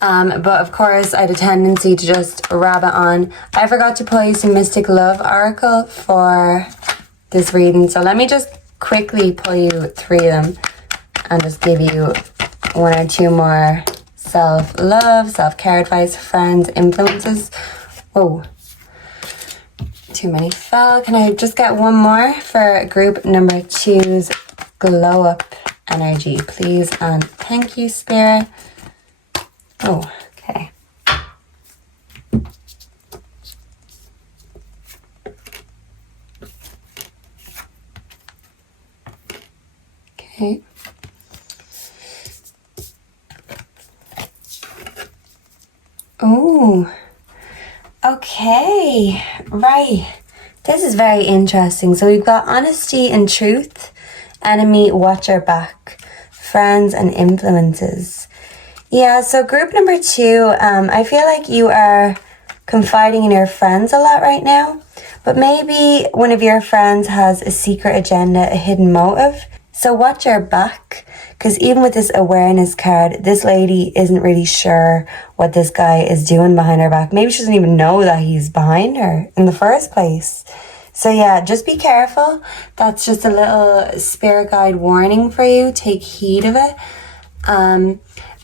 But of course, I had a tendency to just rabbit on. I forgot to pull you some Mystic Love Oracle for this reading. So let me just quickly pull you 3 of them and just give you 1 or 2 more self-love, self-care advice, friends, influences. Whoa, too many fell. Can I just get 1 more for group number 2's glow up energy, please? And thank you, Spirit. Oh, okay. Okay. Oh, okay, right. This is very interesting. So we've got honesty and truth, enemy, watch your back, friends and influences. Yeah, so group number 2, I feel like you are confiding in your friends a lot right now, but maybe one of your friends has a secret agenda, a hidden motive. So watch your back, because even with this awareness card, this lady isn't really sure what this guy is doing behind her back. Maybe she doesn't even know that he's behind her in the first place. So yeah, just be careful. That's just a little spirit guide warning for you. Take heed of it.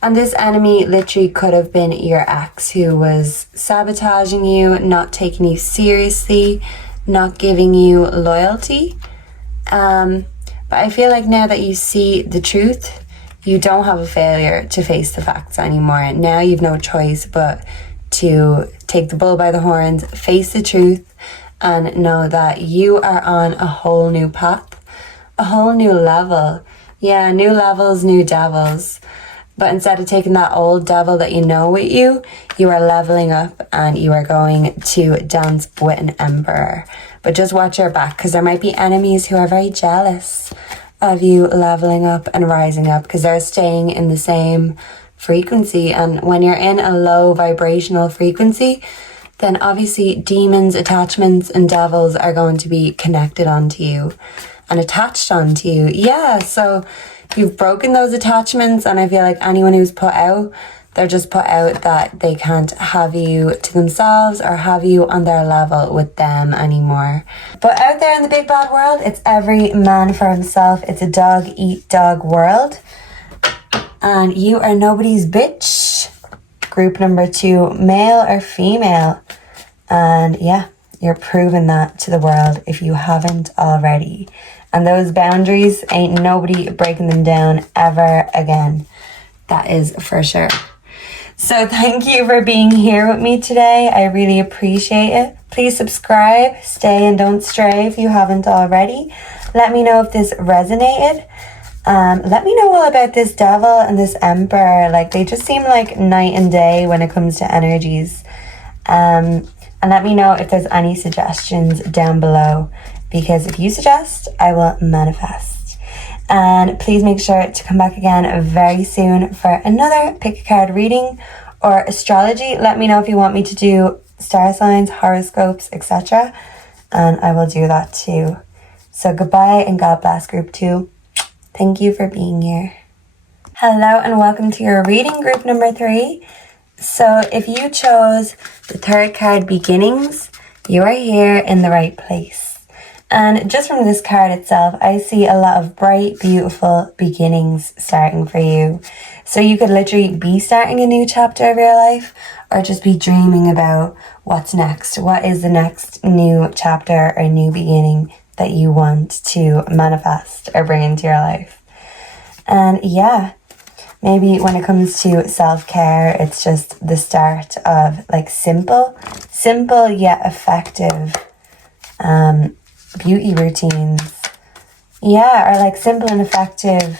And this enemy literally could have been your ex, who was sabotaging you, not taking you seriously, not giving you loyalty. But I feel like now that you see the truth, you don't have a failure to face the facts anymore. Now you've no choice but to take the bull by the horns, face the truth, and know that you are on a whole new path, a whole new level. Yeah, new levels, new devils. But instead of taking that old devil that you know with you, you are leveling up and you are going to dance with an emperor. But just watch your back, because there might be enemies who are very jealous of you leveling up and rising up, because they're staying in the same frequency. And when you're in a low vibrational frequency, then obviously demons, attachments, and devils are going to be connected onto you and attached onto you. Yeah, so you've broken those attachments, and I feel like anyone who's put out, they're just put out that they can't have you to themselves or have you on their level with them anymore. But out there in the big bad world, it's every man for himself. It's a dog eat dog world. And you are nobody's bitch. Group number 2, male or female. And yeah, you're proving that to the world if you haven't already. And those boundaries, ain't nobody breaking them down ever again. That is for sure. So thank you for being here with me today. I really appreciate it. Please subscribe, stay and don't stray if you haven't already. Let me know if this resonated. Let me know all about this devil and this emperor. Like, they just seem like night and day when it comes to energies. And let me know if there's any suggestions down below, because if you suggest, I will manifest. And please make sure to come back again very soon for another pick a card reading or astrology. Let me know if you want me to do star signs, horoscopes, etc. And I will do that too. So goodbye and God bless group 2. Thank you for being here. Hello and welcome to your reading, group number 3. So if you chose the third card, Beginnings, you are here in the right place. And just from this card itself, I see a lot of bright, beautiful beginnings starting for you. So you could literally be starting a new chapter of your life or just be dreaming about what's next. What is the next new chapter or new beginning that you want to manifest or bring into your life? And yeah, maybe when it comes to self-care, it's just the start of like simple yet effective beauty routines. Yeah, or like simple and effective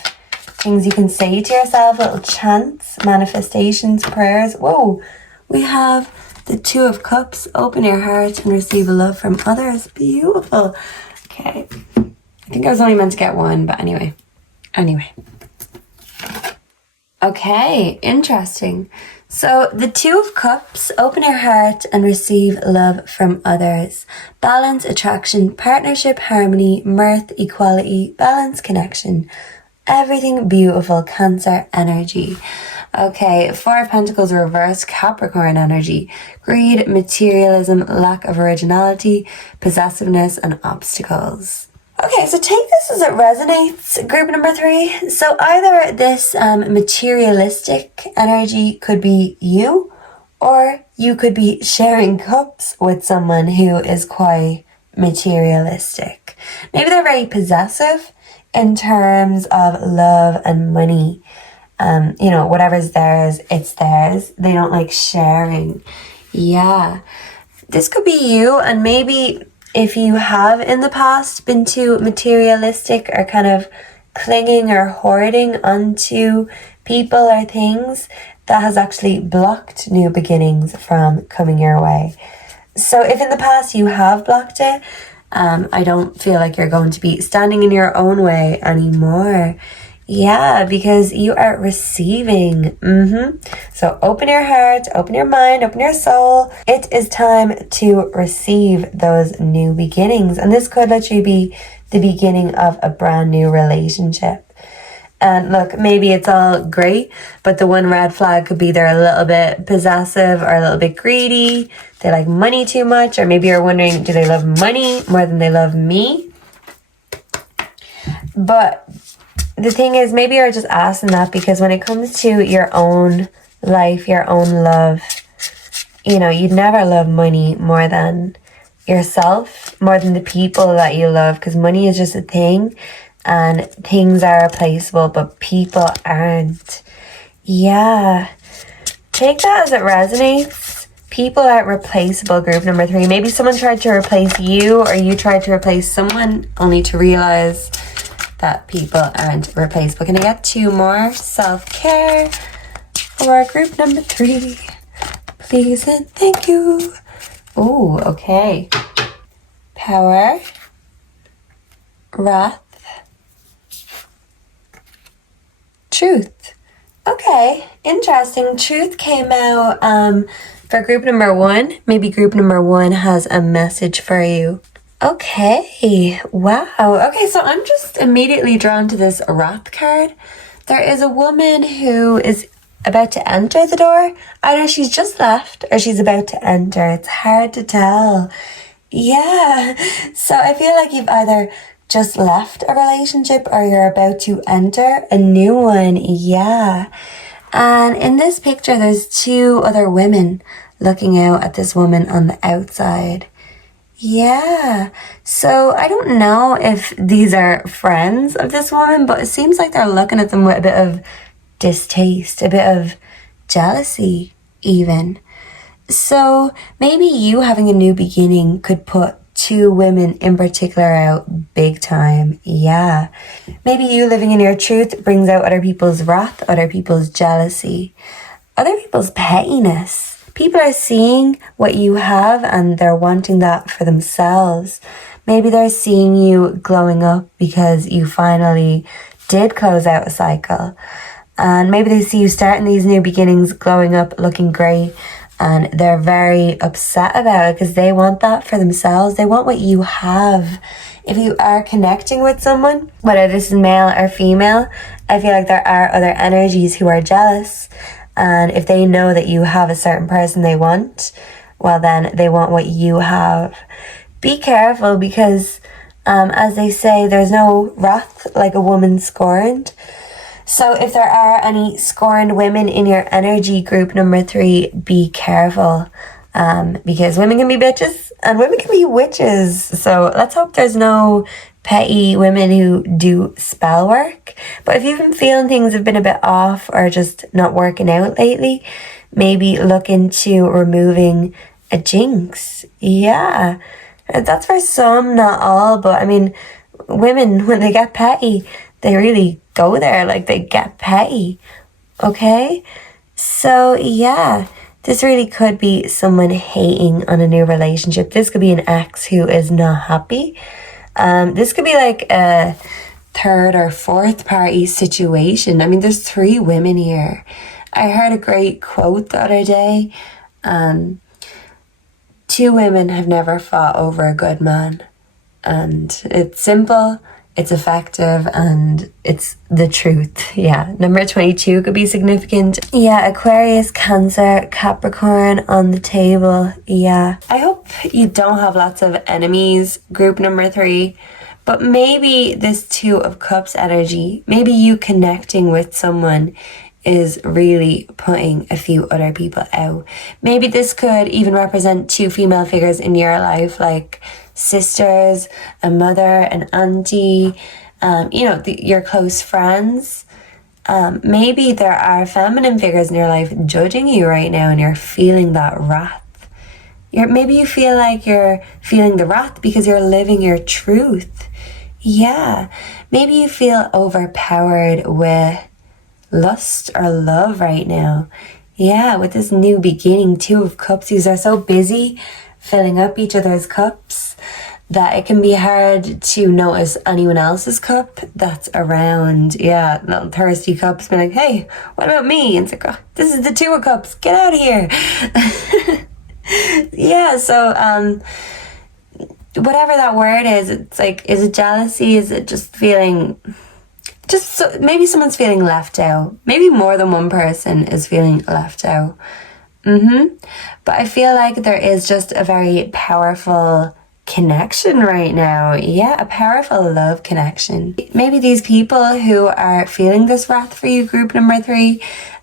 things you can say to yourself, little chants, manifestations, prayers. Whoa, we have the 2 of Cups. Open your heart and receive love from others. Beautiful. Okay, I think I was only meant to get 1, but anyway. Okay, interesting. So the 2 of Cups, open your heart and receive love from others. Balance, attraction, partnership, harmony, mirth, equality, balance, connection. Everything beautiful, Cancer energy. Okay, 4 of Pentacles reversed, Capricorn energy. Greed, materialism, lack of originality, possessiveness, and obstacles. Okay, so take this as it resonates, group number 3. So either this materialistic energy could be you, or you could be sharing cups with someone who is quite materialistic. Maybe they're very possessive in terms of love and money. Whatever's theirs, it's theirs. They don't like sharing. Yeah, this could be you, and maybe if you have in the past been too materialistic or kind of clinging or hoarding onto people or things, that has actually blocked new beginnings from coming your way. So if in the past you have blocked it, I don't feel like you're going to be standing in your own way anymore. Yeah, because you are receiving. So open your heart, open your mind, open your soul. It is time to receive those new beginnings. And this could literally be the beginning of a brand new relationship. And look, maybe it's all great, but the one red flag could be they're a little bit possessive or a little bit greedy. They like money too much, or maybe you're wondering, do they love money more than they love me? But the thing is, maybe you're just asking that because when it comes to your own life, your own love, you'd never love money more than yourself, more than the people that you love, because money is just a thing and things are replaceable, but people aren't. Yeah, take that as it resonates. People aren't replaceable, group number 3. Maybe someone tried to replace you, or you tried to replace someone, only to realize that people aren't replaceable. Can I get 2 more? Self-care for group number 3. Please and thank you. Oh, okay. Power, wrath, truth. Okay, interesting. Truth came out for group number 1. Maybe group number 1 has a message for you. Okay, wow. Okay, so I'm just immediately drawn to this wrath card. There is a woman who is about to enter the door. Either she's just left or she's about to enter. It's hard to tell. Yeah, so I feel like you've either just left a relationship or you're about to enter a new one. Yeah. And in this picture, there's 2 other women looking out at this woman on the outside. Yeah, so I don't know if these are friends of this woman, but it seems like they're looking at them with a bit of distaste, a bit of jealousy even. So maybe you having a new beginning could put 2 women in particular out big time. Yeah, maybe you living in your truth brings out other people's wrath, other people's jealousy, other people's pettiness. People are seeing what you have and they're wanting that for themselves. Maybe they're seeing you glowing up because you finally did close out a cycle. And maybe they see you starting these new beginnings, glowing up, looking great, and they're very upset about it because they want that for themselves. They want what you have. If you are connecting with someone, whether this is male or female, I feel like there are other energies who are jealous. And if they know that you have a certain person they want, well, then they want what you have. Be careful because, as they say, there's no wrath like a woman scorned. So if there are any scorned women in your energy group number 3, be careful. Because women can be bitches and women can be witches. So let's hope there's no petty women who do spell work. But if you've been feeling things have been a bit off or just not working out lately, maybe look into removing a jinx. Yeah, that's for some, not all. But I mean, women, when they get petty, they really go there, like they get petty. Okay? So yeah, this really could be someone hating on a new relationship. This could be an ex who is not happy. This could be like a third or fourth party situation. I mean, there's 3 women here. I heard a great quote the other day. 2 women have never fought over a good man. And it's simple, it's effective, and it's the truth. Yeah, number 22 could be significant. Yeah, Aquarius, Cancer, Capricorn on the table. Yeah. I hope you don't have lots of enemies, group number 3. But maybe this 2 of Cups energy, maybe you connecting with someone is really putting a few other people out. Maybe this could even represent 2 female figures in your life, like sisters, a mother, an auntie, your close friends. Maybe there are feminine figures in your life judging you right now and you're feeling that wrath. Maybe you feel like you're feeling the wrath because you're living your truth. Yeah, maybe you feel overpowered with lust or love right now. Yeah, with this new beginning, 2 of Cups, you are so busy filling up each other's cups that it can be hard to notice anyone else's cup that's around. Yeah, little thirsty cups be like, hey, what about me? And it's like, oh, this is the 2 of Cups, get out of here. Yeah, so whatever that word is, it's like, is it jealousy? Is it just feeling, maybe someone's feeling left out. Maybe more than one person is feeling left out. But I feel like there is just a very powerful connection right now. Yeah, a powerful love connection. Maybe these people who are feeling this wrath for you, group number 3,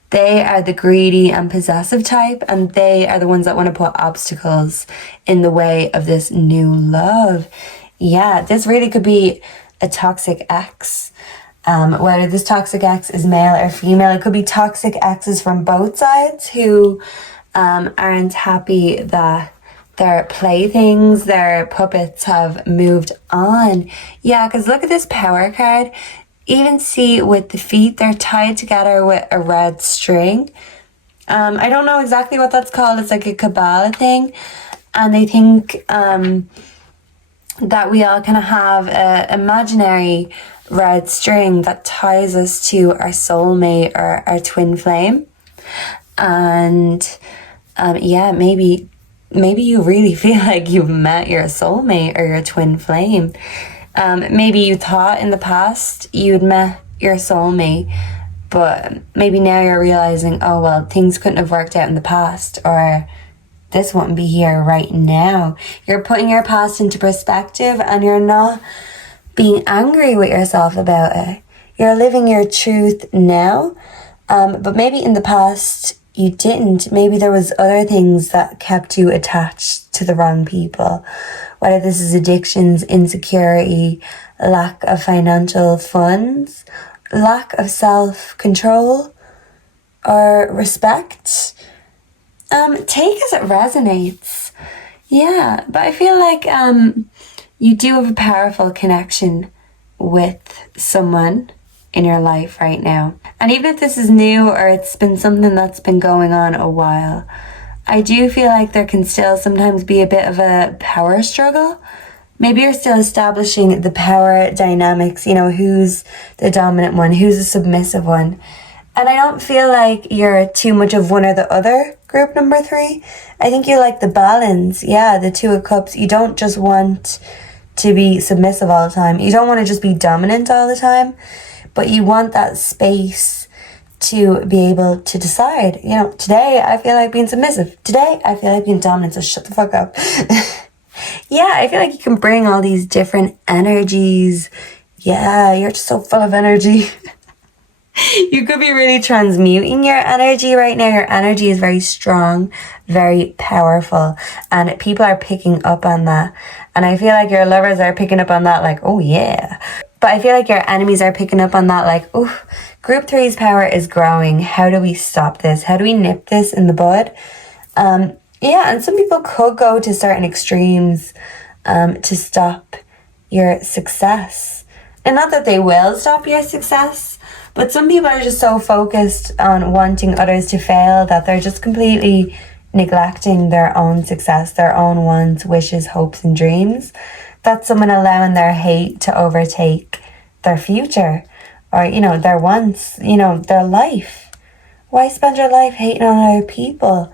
they are the greedy and possessive type, and they are the ones that want to put obstacles in the way of this new love. Yeah, this really could be a toxic ex. Whether this toxic ex is male or female, it could be toxic exes from both sides who aren't happy that their playthings, their puppets have moved on. Yeah, because look at this Power card. Even see with the feet, they're tied together with a red string. I don't know exactly what that's called. It's like a Kabbalah thing. And they think that we all kind of have an imaginary red string that ties us to our soulmate or our twin flame. And yeah, maybe you really feel like you've met your soulmate or your twin flame. Maybe you thought in the past you'd met your soulmate, but maybe now you're realizing, oh well, things couldn't have worked out in the past, or this wouldn't be here right now. You're putting your past into perspective and you're not being angry with yourself about it. You're living your truth now, but maybe in the past you didn't. Maybe there was other things that kept you attached to the wrong people, whether this is addictions, insecurity, lack of financial funds, lack of self-control, or respect. Take as it resonates. Yeah, but I feel like you do have a powerful connection with someone in your life right now. And even if this is new or it's been something that's been going on a while, I do feel like there can still sometimes be a bit of a power struggle Maybe you're still establishing the power dynamics, you know, who's the dominant one, who's the submissive one. And I don't feel like you're too much of one or the other, group number 3. I think you like the balance. Yeah, the 2 of Cups. You don't just want to be submissive all the time. You don't want to just be dominant all the time, but you want that space to be able to decide, you know, today I feel like being submissive. Today I feel like being dominant, so shut the fuck up. Yeah, I feel like you can bring all these different energies. Yeah, you're just so full of energy. You could be really transmuting your energy right now. Your energy is very strong, very powerful, and people are picking up on that. And I feel like your lovers are picking up on that like, oh yeah. But I feel like your enemies are picking up on that like, oh, group 3's power is growing. How do we stop this? How do we nip this in the bud? Yeah, and some people could go to certain extremes to stop your success. And not that they will stop your success, but some people are just so focused on wanting others to fail that they're just completely neglecting their own success, their own wants, wishes, hopes, and dreams. That's someone allowing their hate to overtake their future, or, you know, their wants, you know, their life. Why spend your life hating on other people?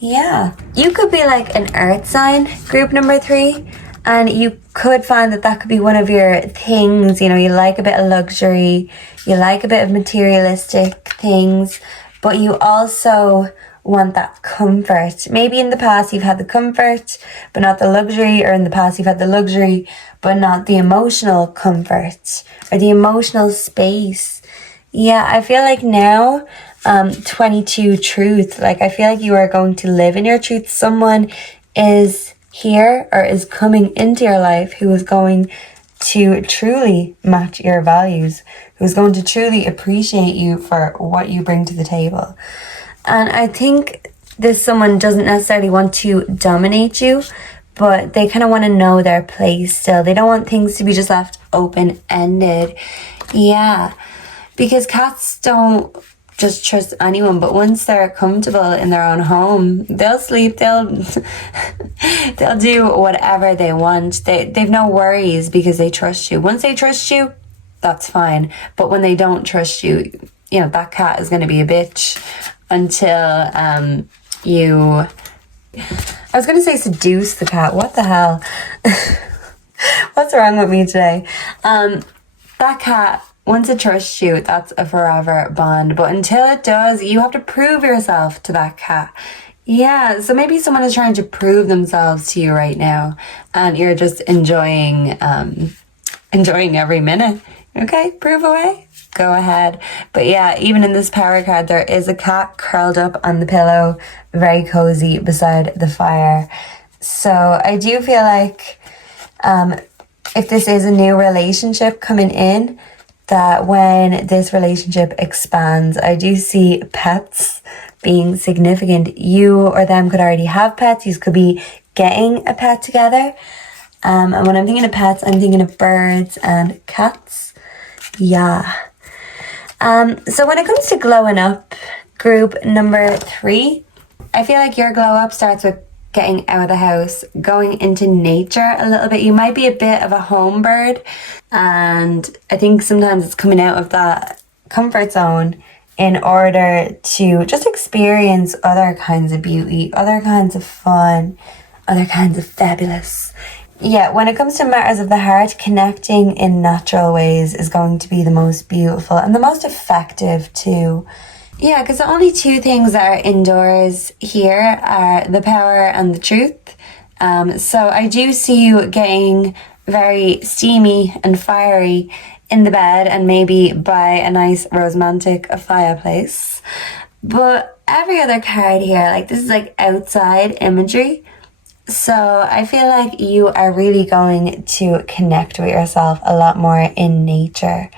Yeah. You could be like an earth sign, group number 3, and you could find that that could be one of your things. You know, you like a bit of luxury, you like a bit of materialistic things, but you also want that comfort. Maybe in the past you've had the comfort, but not the luxury, or in the past you've had the luxury, but not the emotional comfort, or the emotional space. Yeah, I feel like now, 22 truth, like I feel like you are going to live in your truth. Someone is here or is coming into your life who is going to truly match your values, who's going to truly appreciate you for what you bring to the table. And I think this someone doesn't necessarily want to dominate you, but they kind of want to know their place still. They don't want things to be just left open-ended. Yeah, because cats don't just trust anyone, but once they're comfortable in their own home, they'll sleep, they'll do whatever they want. They've no worries because they trust you. Once they trust you, that's fine. But when they don't trust you, you know, that cat is going to be a bitch until you... I was going to say seduce the cat. What the hell? What's wrong with me today? That cat, once it trusts you, that's a forever bond. But until it does, you have to prove yourself to that cat. Yeah, so maybe someone is trying to prove themselves to you right now, and you're just enjoying every minute. Okay, prove away. Go ahead. But yeah, even in this power card, there is a cat curled up on the pillow, very cozy beside the fire. So I do feel like if this is a new relationship coming in, that when this relationship expands, I do see pets being significant. You or them could already have pets. You could be getting a pet together. And when I'm thinking of pets, I'm thinking of birds and cats. Yeah. So when it comes to glowing up, group number 3, I feel like your glow up starts with getting out of the house, going into nature a little bit. You might be a bit of a home bird, and I think sometimes it's coming out of that comfort zone in order to just experience other kinds of beauty, other kinds of fun, other kinds of fabulous. Yeah, when it comes to matters of the heart, connecting in natural ways is going to be the most beautiful and the most effective too. Yeah, because the only 2 things that are indoors here are the power and the truth. So I do see you getting very steamy and fiery in the bed, and maybe by a nice romantic fireplace. But every other card here, like this is like outside imagery. So I feel like you are really going to connect with yourself a lot more in nature.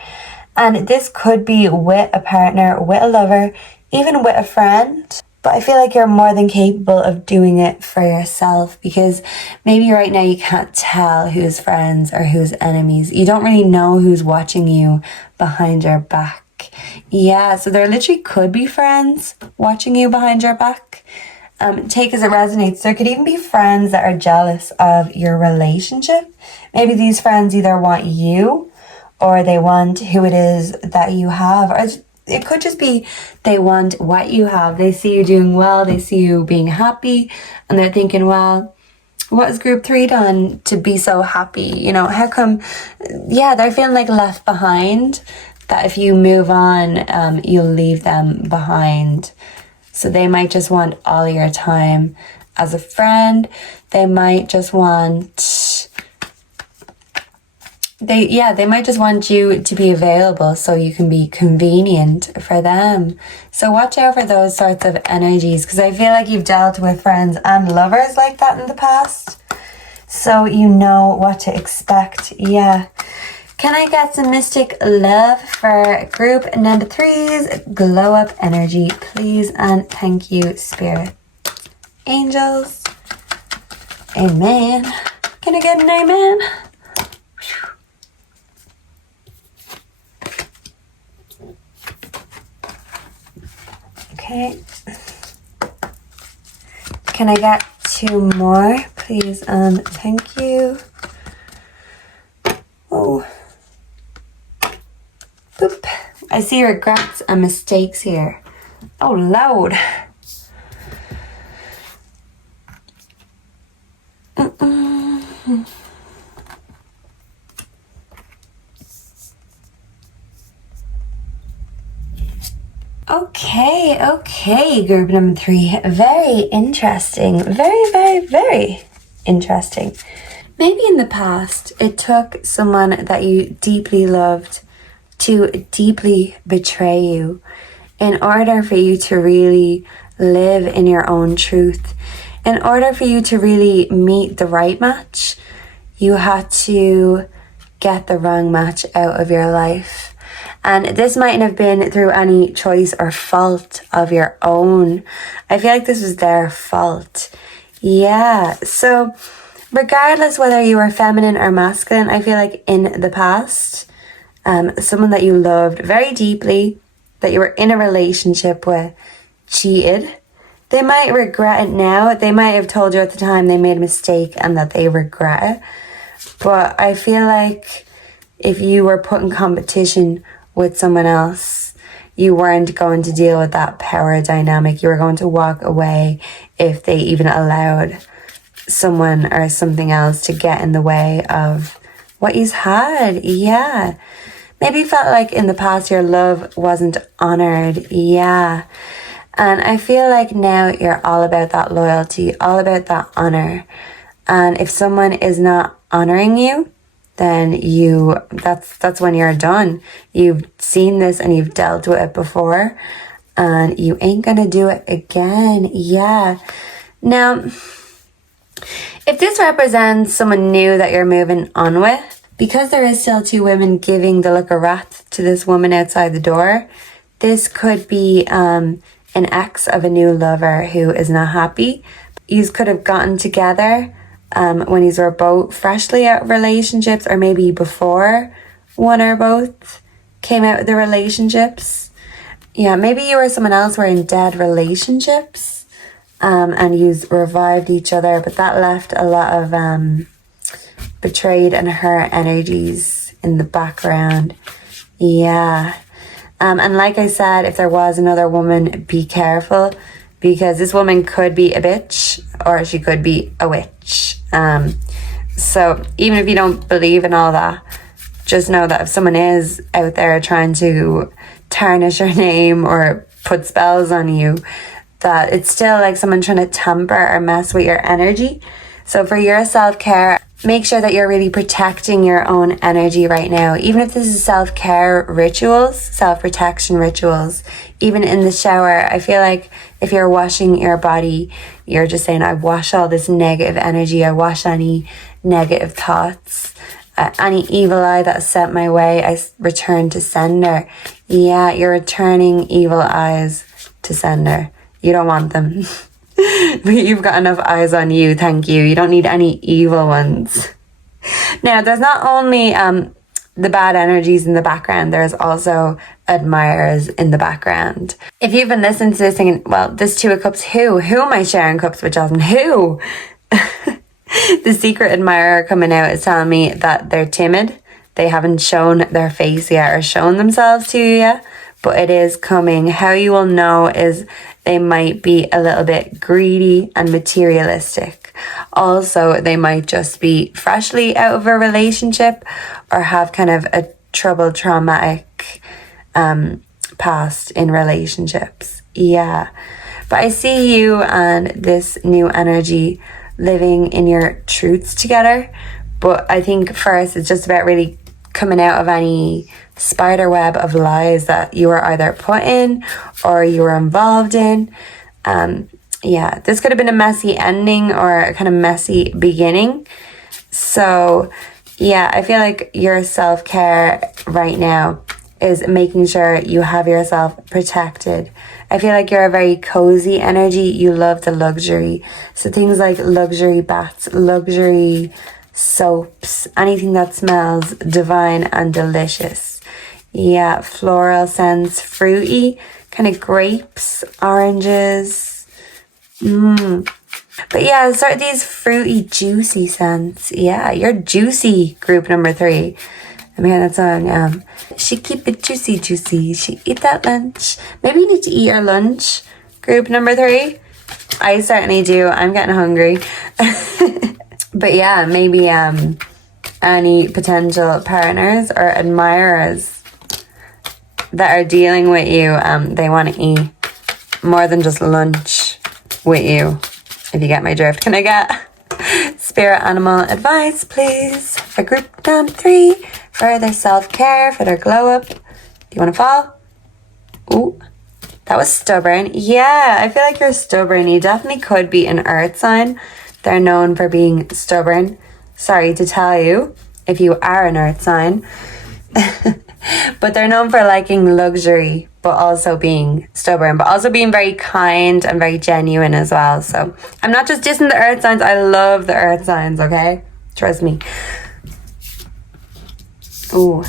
And this could be with a partner, with a lover, even with a friend. But I feel like you're more than capable of doing it for yourself, because maybe right now you can't tell who's friends or who's enemies. You don't really know who's watching you behind your back. Yeah, so there literally could be friends watching you behind your back. take as it resonates. There could even be friends that are jealous of your relationship. Maybe these friends either want you or they want who it is that you have. Or it could just be they want what you have. They see you doing well. They see you being happy. And they're thinking, well, what has group 3 done to be so happy? You know, how come? Yeah, they're feeling like left behind. That if you move on, you'll leave them behind. So they might just want all your time as a friend. They might just want... They might just want you to be available so you can be convenient for them. So watch out for those sorts of energies, because I feel like you've dealt with friends and lovers like that in the past. So you know what to expect. Yeah. Can I get some mystic love for group number 3's glow up energy, please? And thank you, Spirit. Angels. Amen. Can I get an amen? Okay. Can I get 2 more, please? Thank you. Oh. Boop. I see regrets and mistakes here. Oh, Lord. Okay, group number 3. Very interesting. Very interesting. Maybe in the past, it took someone that you deeply loved to deeply betray you in order for you to really live in your own truth. In order for you to really meet the right match, you had to get the wrong match out of your life. And this mightn't have been through any choice or fault of your own. I feel like this was their fault. Yeah, so regardless whether you were feminine or masculine, I feel like in the past, someone that you loved very deeply, that you were in a relationship with, cheated. They might regret it now. They might have told you at the time they made a mistake and that they regret it. But I feel like if you were put in competition with someone else, you weren't going to deal with that power dynamic. You were going to walk away if they even allowed someone or something else to get in the way of what you've had. Yeah. Maybe you felt like in the past your love wasn't honored. Yeah. And I feel like now you're all about that loyalty, all about that honor. And if someone is not honoring you, then that's when you're done. You've seen this and you've dealt with it before, and you ain't gonna do it again. Yeah. Now, if this represents someone new that you're moving on with, because there is still 2 women giving the look of wrath to this woman outside the door, this could be an ex of a new lover who is not happy. You could have gotten together when you were both freshly out of relationships, or maybe before one or both came out of the relationships. Yeah, maybe you or someone else were in dead relationships, and you revived each other, but that left a lot of betrayed and hurt energies in the background. Yeah. And like I said, if there was another woman, be careful, because this woman could be a bitch or she could be a witch. So even if you don't believe in all that, just know that if someone is out there trying to tarnish your name or put spells on you, that it's still like someone trying to tamper or mess with your energy. So for your self-care, make sure that you're really protecting your own energy right now. Even if this is self-care rituals, self-protection rituals, even in the shower, I feel like if you're washing your body, you're just saying, I wash all this negative energy. I wash any negative thoughts. Any evil eye that's sent my way, I return to sender. Yeah, you're returning evil eyes to sender. You don't want them. But you've got enough eyes on you, thank you. You don't need any evil ones. Now, there's not only the bad energies in the background, there's also admirers in the background. If you've been listening to this thinking, well, this Two of Cups, who am I sharing cups with, Jasmine? Who? The secret admirer coming out is telling me that they're timid. They haven't shown their face yet or shown themselves to you yet, but it is coming. How you will know is they might be a little bit greedy and materialistic. Also, they might just be freshly out of a relationship or have kind of a troubled, traumatic past in relationships. Yeah. But I see you and this new energy living in your truths together. But I think first it's just about really coming out of any spider web of lies that you were either put in or you were involved in. Yeah, this could have been a messy ending or a kind of messy beginning. So yeah, I feel like your self-care right now is making sure you have yourself protected. I feel like you're a very cozy energy. You love the luxury. So things like luxury baths, luxury soaps, anything that smells divine and delicious. Yeah, floral scents, fruity, kind of grapes, oranges. But yeah, sort of these fruity, juicy scents. Yeah, you're juicy, group number 3. I mean, that song, she keep it juicy, juicy. She eat that lunch. Maybe you need to eat your lunch, group number 3. I certainly do. I'm getting hungry. But yeah, maybe any potential partners or admirers that are dealing with you, they want to eat more than just lunch with you, if you get my drift. Can I get spirit animal advice, please, for group number 3, for their self-care, for their glow up? Do you want to fall? Ooh, that was stubborn. Yeah, I feel like you're stubborn. You definitely could be an earth sign. They're known for being stubborn. Sorry to tell you if you are an earth sign. But they're known for liking luxury, but also being stubborn, but also being very kind and very genuine as well. So I'm not just dissing the earth signs. I love the earth signs, okay? Trust me. Ooh.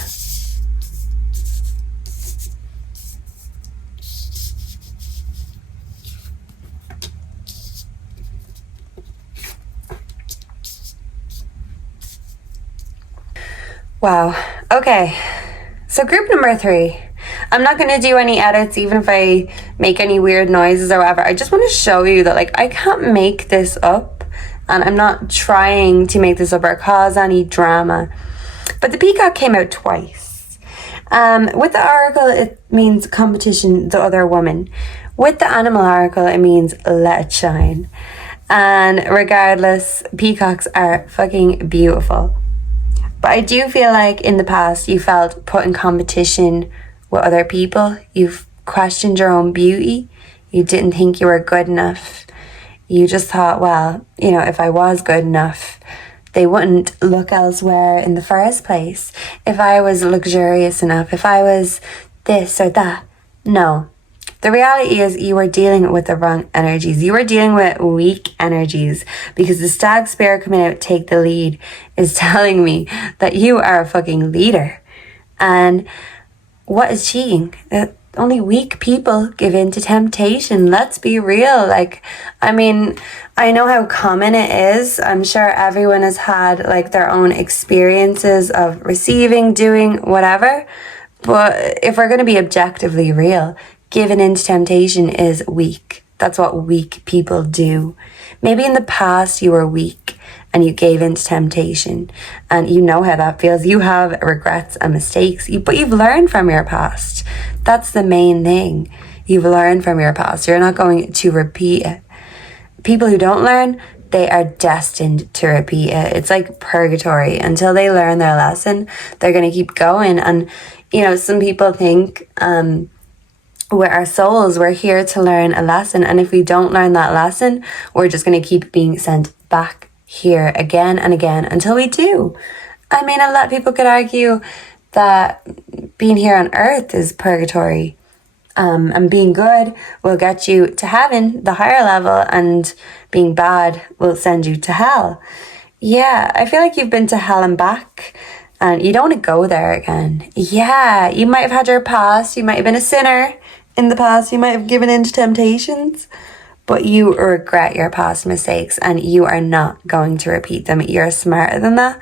Wow. Okay. So group number 3. I'm not going to do any edits, even if I make any weird noises or whatever. I just want to show you that, like, I can't make this up. And I'm not trying to make this up or cause any drama. But the peacock came out twice. With the oracle, it means competition, the other woman. With the animal oracle, it means let it shine. And regardless, peacocks are fucking beautiful. But I do feel like in the past you felt put in competition with other people. You've questioned your own beauty. You didn't think you were good enough. You just thought, well, you know, if I was good enough, they wouldn't look elsewhere in the first place. If I was luxurious enough, if I was this or that. No. The reality is you were dealing with the wrong energies. You were dealing with weak energies, because the stag spirit coming out, take the lead, is telling me that you are a fucking leader. And what is cheating? Only weak people give in to temptation. Let's be real. Like, I mean, I know how common it is. I'm sure everyone has had like their own experiences of receiving, doing, whatever. But if we're going to be objectively real, giving in to temptation is weak. That's what weak people do. Maybe in the past you were weak and you gave in to temptation, and you know how that feels. You have regrets and mistakes, but you've learned from your past. That's the main thing. You've learned from your past. You're not going to repeat it. People who don't learn, they are destined to repeat it. It's like purgatory. Until they learn their lesson, they're going to keep going. And, you know, some people think, with our souls, we're here to learn a lesson. And if we don't learn that lesson, we're just going to keep being sent back here again and again until we do. I mean, a lot of people could argue that being here on earth is purgatory. And being good will get you to heaven, the higher level, and being bad will send you to hell. Yeah, I feel like you've been to hell and back. and you don't want to go there again. Yeah, you might have had your past, you might have been a sinner in the past, you might have given in to temptations, but you regret your past mistakes and you are not going to repeat them. You're smarter than that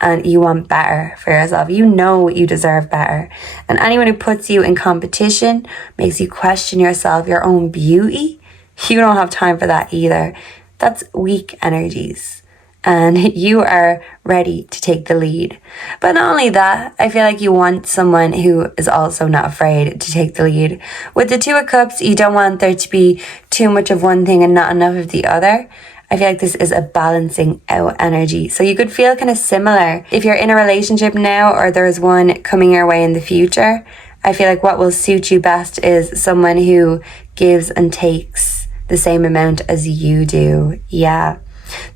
and you want better for yourself. You know you deserve better. And anyone who puts you in competition, makes you question yourself, your own beauty, you don't have time for that either. That's weak energies. And you are ready to take the lead. But not only that, I feel like you want someone who is also not afraid to take the lead. With the Two of Cups, you don't want there to be too much of one thing and not enough of the other. I feel like this is a balancing out energy. So you could feel kind of similar. If you're in a relationship now or there's one coming your way in the future, I feel like what will suit you best is someone who gives and takes the same amount as you do. Yeah.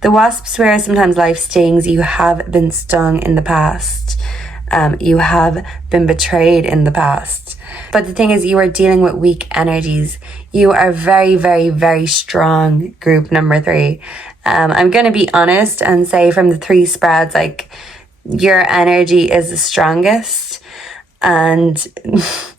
The Wasp swear sometimes life stings. You have been stung in the past. You have been betrayed in the past. But the thing is, you are dealing with weak energies. You are very, very, very strong, group number 3. I'm going to be honest and say from the 3 spreads, like, your energy is the strongest. And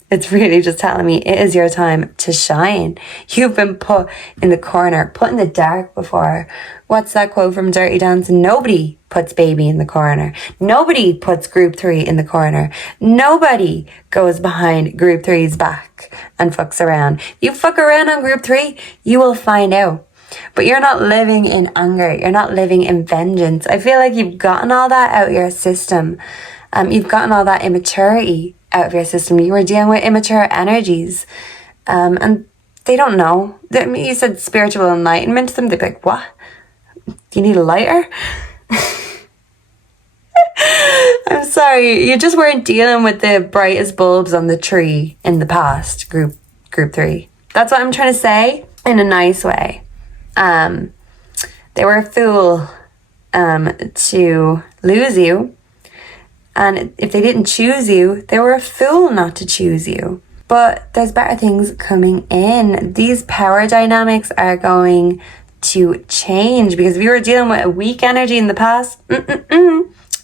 it's really just telling me it is your time to shine. You've been put in the corner, put in the dark before. What's that quote from Dirty Dancing? Nobody puts baby in the corner. Nobody puts group 3 in the corner. Nobody goes behind group 3's back and fucks around. You fuck around on group 3, you will find out. But you're not living in anger. You're not living in vengeance. I feel like you've gotten all that out of your system. You've gotten all that immaturity out of your system. You were dealing with immature energies. And they don't know. You said spiritual enlightenment to them. They'd be like, what? Do you need a lighter? I'm sorry. You just weren't dealing with the brightest bulbs on the tree in the past, group 3. That's what I'm trying to say in a nice way. They were a fool to lose you. And if they didn't choose you, they were a fool not to choose you. But there's better things coming in. These power dynamics are going to change because if you were dealing with a weak energy in the past,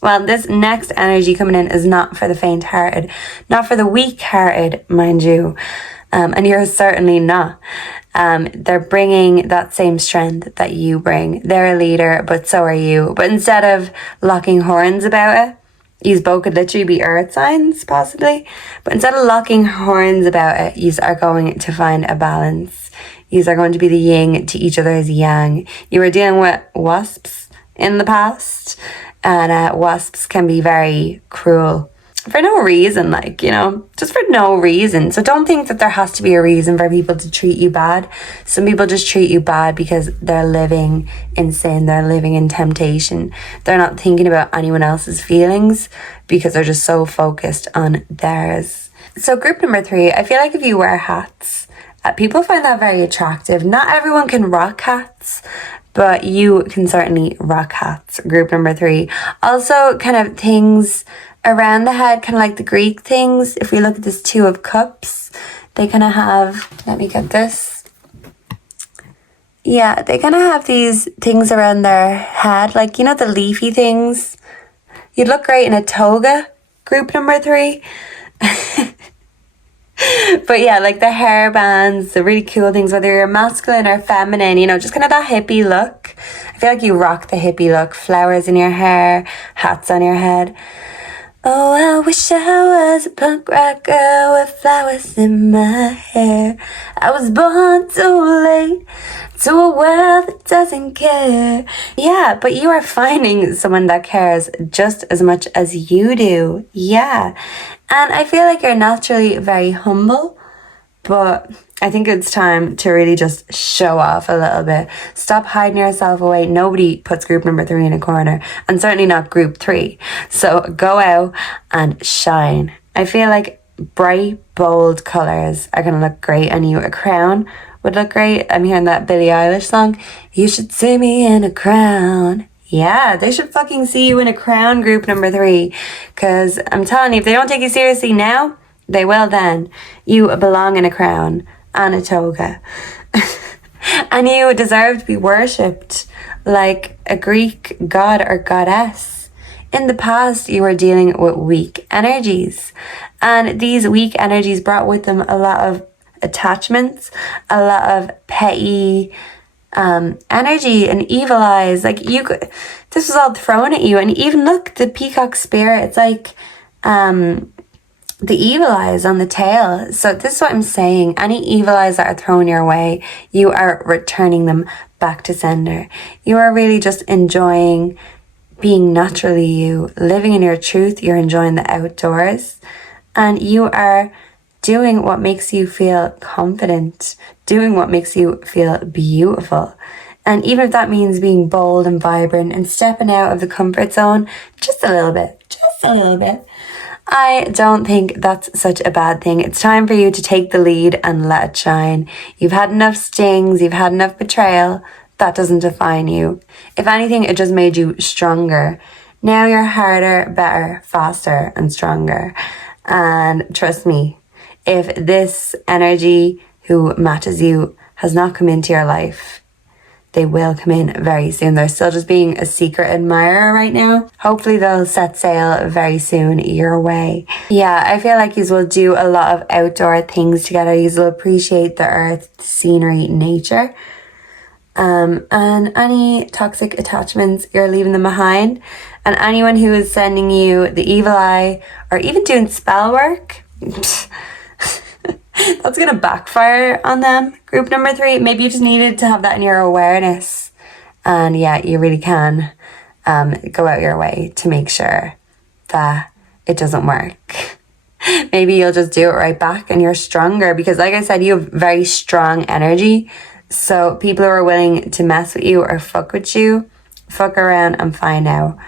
well, this next energy coming in is not for the faint-hearted, not for the weak-hearted, mind you. And you're certainly not. They're bringing that same strength that you bring. They're a leader, but so are you. But instead of locking horns about it, you both could literally be earth signs, possibly. But instead of locking horns about it, you are going to find a balance. You are going to be the yin to each other's yang. You were dealing with wasps in the past, and wasps can be very cruel. For no reason, like, you know, just for no reason. So don't think that there has to be a reason for people to treat you bad. Some people just treat you bad because they're living in sin, they're living in temptation. They're not thinking about anyone else's feelings because they're just so focused on theirs. So group number 3, I feel like if you wear hats, people find that very attractive. Not everyone can rock hats, but you can certainly rock hats, group number 3. Also, kind of things around the head, kind of like the Greek things. If we look at this 2 of Cups, they kind of have, let me get this. Yeah, they kind of have these things around their head, like, you know, the leafy things. You'd look great in a toga, group number 3. But yeah, like the hair bands, the really cool things, whether you're masculine or feminine, you know, just kind of that hippie look. I feel like you rock the hippie look. Flowers in your hair, hats on your head. Oh, I wish I was a punk rock girl with flowers in my hair. I was born too late to a world that doesn't care. Yeah, but you are finding someone that cares just as much as you do. Yeah. And I feel like you're naturally very humble, but I think it's time to really just show off a little bit. Stop hiding yourself away. Nobody puts group number 3 in a corner, and certainly not group 3. So go out and shine. I feel like bright, bold colours are going to look great on you. A crown would look great. I'm hearing that Billie Eilish song. You should see me in a crown. Yeah, they should fucking see you in a crown, group number 3. Because I'm telling you, if they don't take you seriously now, they will then. You belong in a crown and a toga. And you deserve to be worshipped like a Greek god or goddess. in the past you were dealing with weak energies, and these weak energies brought with them a lot of attachments, a lot of petty energy and evil eyes. Like this was all thrown at you. And even look, the peacock spirit, it's like the evil eyes on the tail. So this is what I'm saying. Any evil eyes that are thrown your way, you are returning them back to sender. You are really just enjoying being naturally you, living in your truth. You're enjoying the outdoors, and you are doing what makes you feel confident, doing what makes you feel beautiful. And even if that means being bold and vibrant and stepping out of the comfort zone just a little bit, I don't think that's such a bad thing. It's time for you to take the lead and let it shine. You've had enough stings, you've had enough betrayal. That doesn't define you. If anything, it just made you stronger. Now you're harder, better, faster, and stronger. And trust me, if this energy who matches you has not come into your life, they will come in very soon. They're still just being a secret admirer right now. Hopefully they'll set sail very soon your way. Yeah, I feel like you will do a lot of outdoor things together. You will appreciate the earth, the scenery, nature. And any toxic attachments, you're leaving them behind. And anyone who is sending you the evil eye or even doing spell work, that's going to backfire on them. Group number 3, maybe you just needed to have that in your awareness. And yeah, you really can go out your way to make sure that it doesn't work. Maybe you'll just do it right back and you're stronger because, like I said, you have very strong energy. So people who are willing to mess with you or fuck with you, fuck around and find out.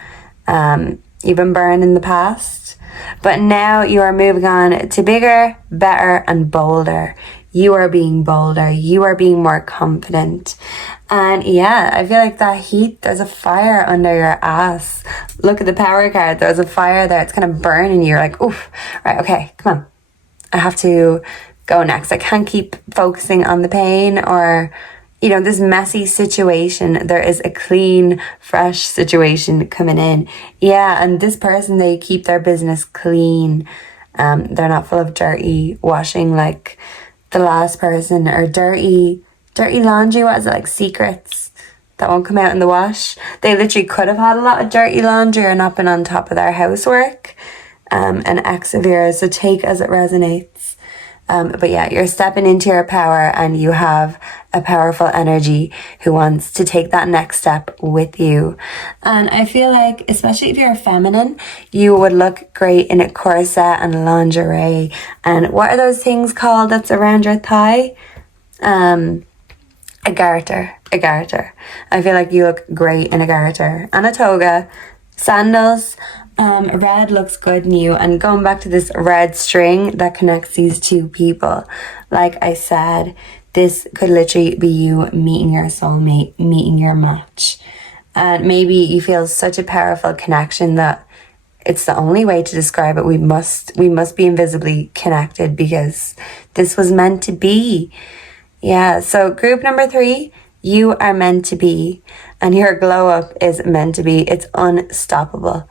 You've been burned in the past, but now you are moving on to bigger, better, and bolder. You are being bolder. You are being more confident. And yeah, I feel like that heat, there's a fire under your ass. Look at the power card. There's a fire there. It's kind of burning you. You're like, oof, right, okay, come on. I have to go next. I can't keep focusing on the pain or, this messy situation. There is a clean, fresh situation coming in. Yeah, and this person, they keep their business clean. They're not full of dirty washing like the last person, or dirty laundry. What is it, like secrets that won't come out in the wash? They literally could have had a lot of dirty laundry or not been on top of their housework. An ex of yours, so take as it resonates. But yeah, you're stepping into your power and you have a powerful energy who wants to take that next step with you. And I feel like, especially if you're feminine, you would look great in a corset and lingerie. And what are those things called that's around your thigh? A garter. I feel like you look great in a garter and a toga, sandals. Red looks good in you, and going back to this red string that connects these two people, like I said, this could literally be you meeting your soulmate, meeting your match. And maybe you feel such a powerful connection that it's the only way to describe it. We must be invisibly connected because this was meant to be. Yeah, so group number 3, you are meant to be, and your glow up is meant to be. It's unstoppable.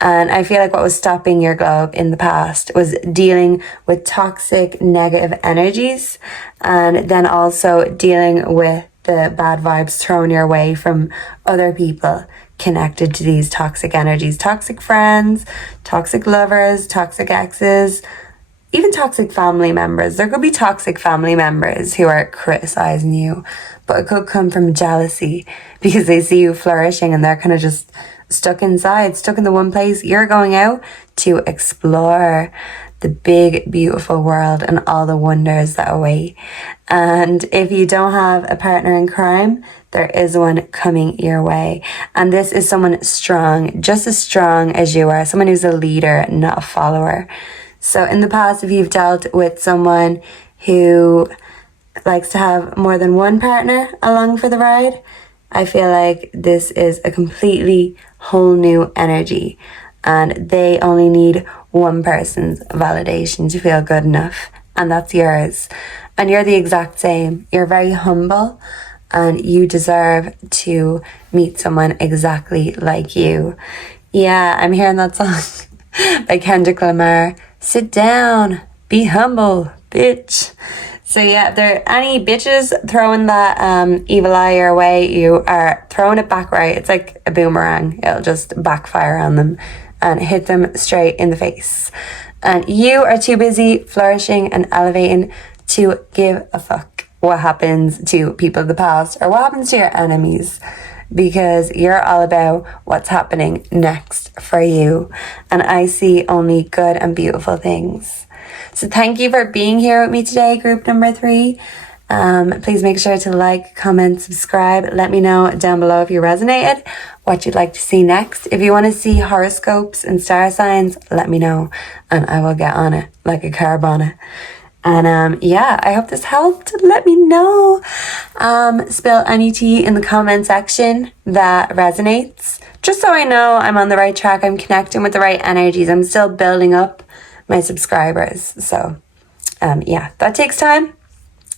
And I feel like what was stopping your glow up in the past was dealing with toxic negative energies, and then also dealing with the bad vibes thrown your way from other people connected to these toxic energies. Toxic friends, toxic lovers, toxic exes, even toxic family members. There could be toxic family members who are criticizing you, but it could come from jealousy because they see you flourishing and they're kind of just stuck inside, stuck in the one place. You're going out to explore the big, beautiful world and all the wonders that await. And if you don't have a partner in crime, there is one coming your way. And this is someone strong, just as strong as you are, someone who's a leader, not a follower. So in the past, if you've dealt with someone who likes to have more than one partner along for the ride, I feel like this is a completely whole new energy, and they only need one person's validation to feel good enough, and that's yours. And you're the exact same. You're very humble, and you deserve to meet someone exactly like you. Yeah, I'm hearing that song by Kendrick Lamar. Sit down, be humble, bitch. So yeah, if there are any bitches throwing that evil eye your way, you are throwing it back right. It's like a boomerang. It'll just backfire on them and hit them straight in the face. And you are too busy flourishing and elevating to give a fuck what happens to people of the past or what happens to your enemies, because you're all about what's happening next for you. And I see only good and beautiful things. So thank you for being here with me today, group number 3. Please make sure to like, comment, subscribe. Let me know down below if you resonated, what you'd like to see next. If you want to see horoscopes and star signs, let me know and I will get on it like a car bonnet. And yeah, I hope this helped. Let me know. Spill any tea in the comment section that resonates, just so I know I'm on the right track. I'm connecting with the right energies. I'm still building up my subscribers. So yeah, that takes time,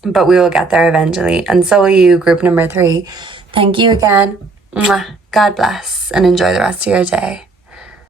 but we will get there eventually. And so will you, group number 3. Thank you again. Mwah. God bless and enjoy the rest of your day.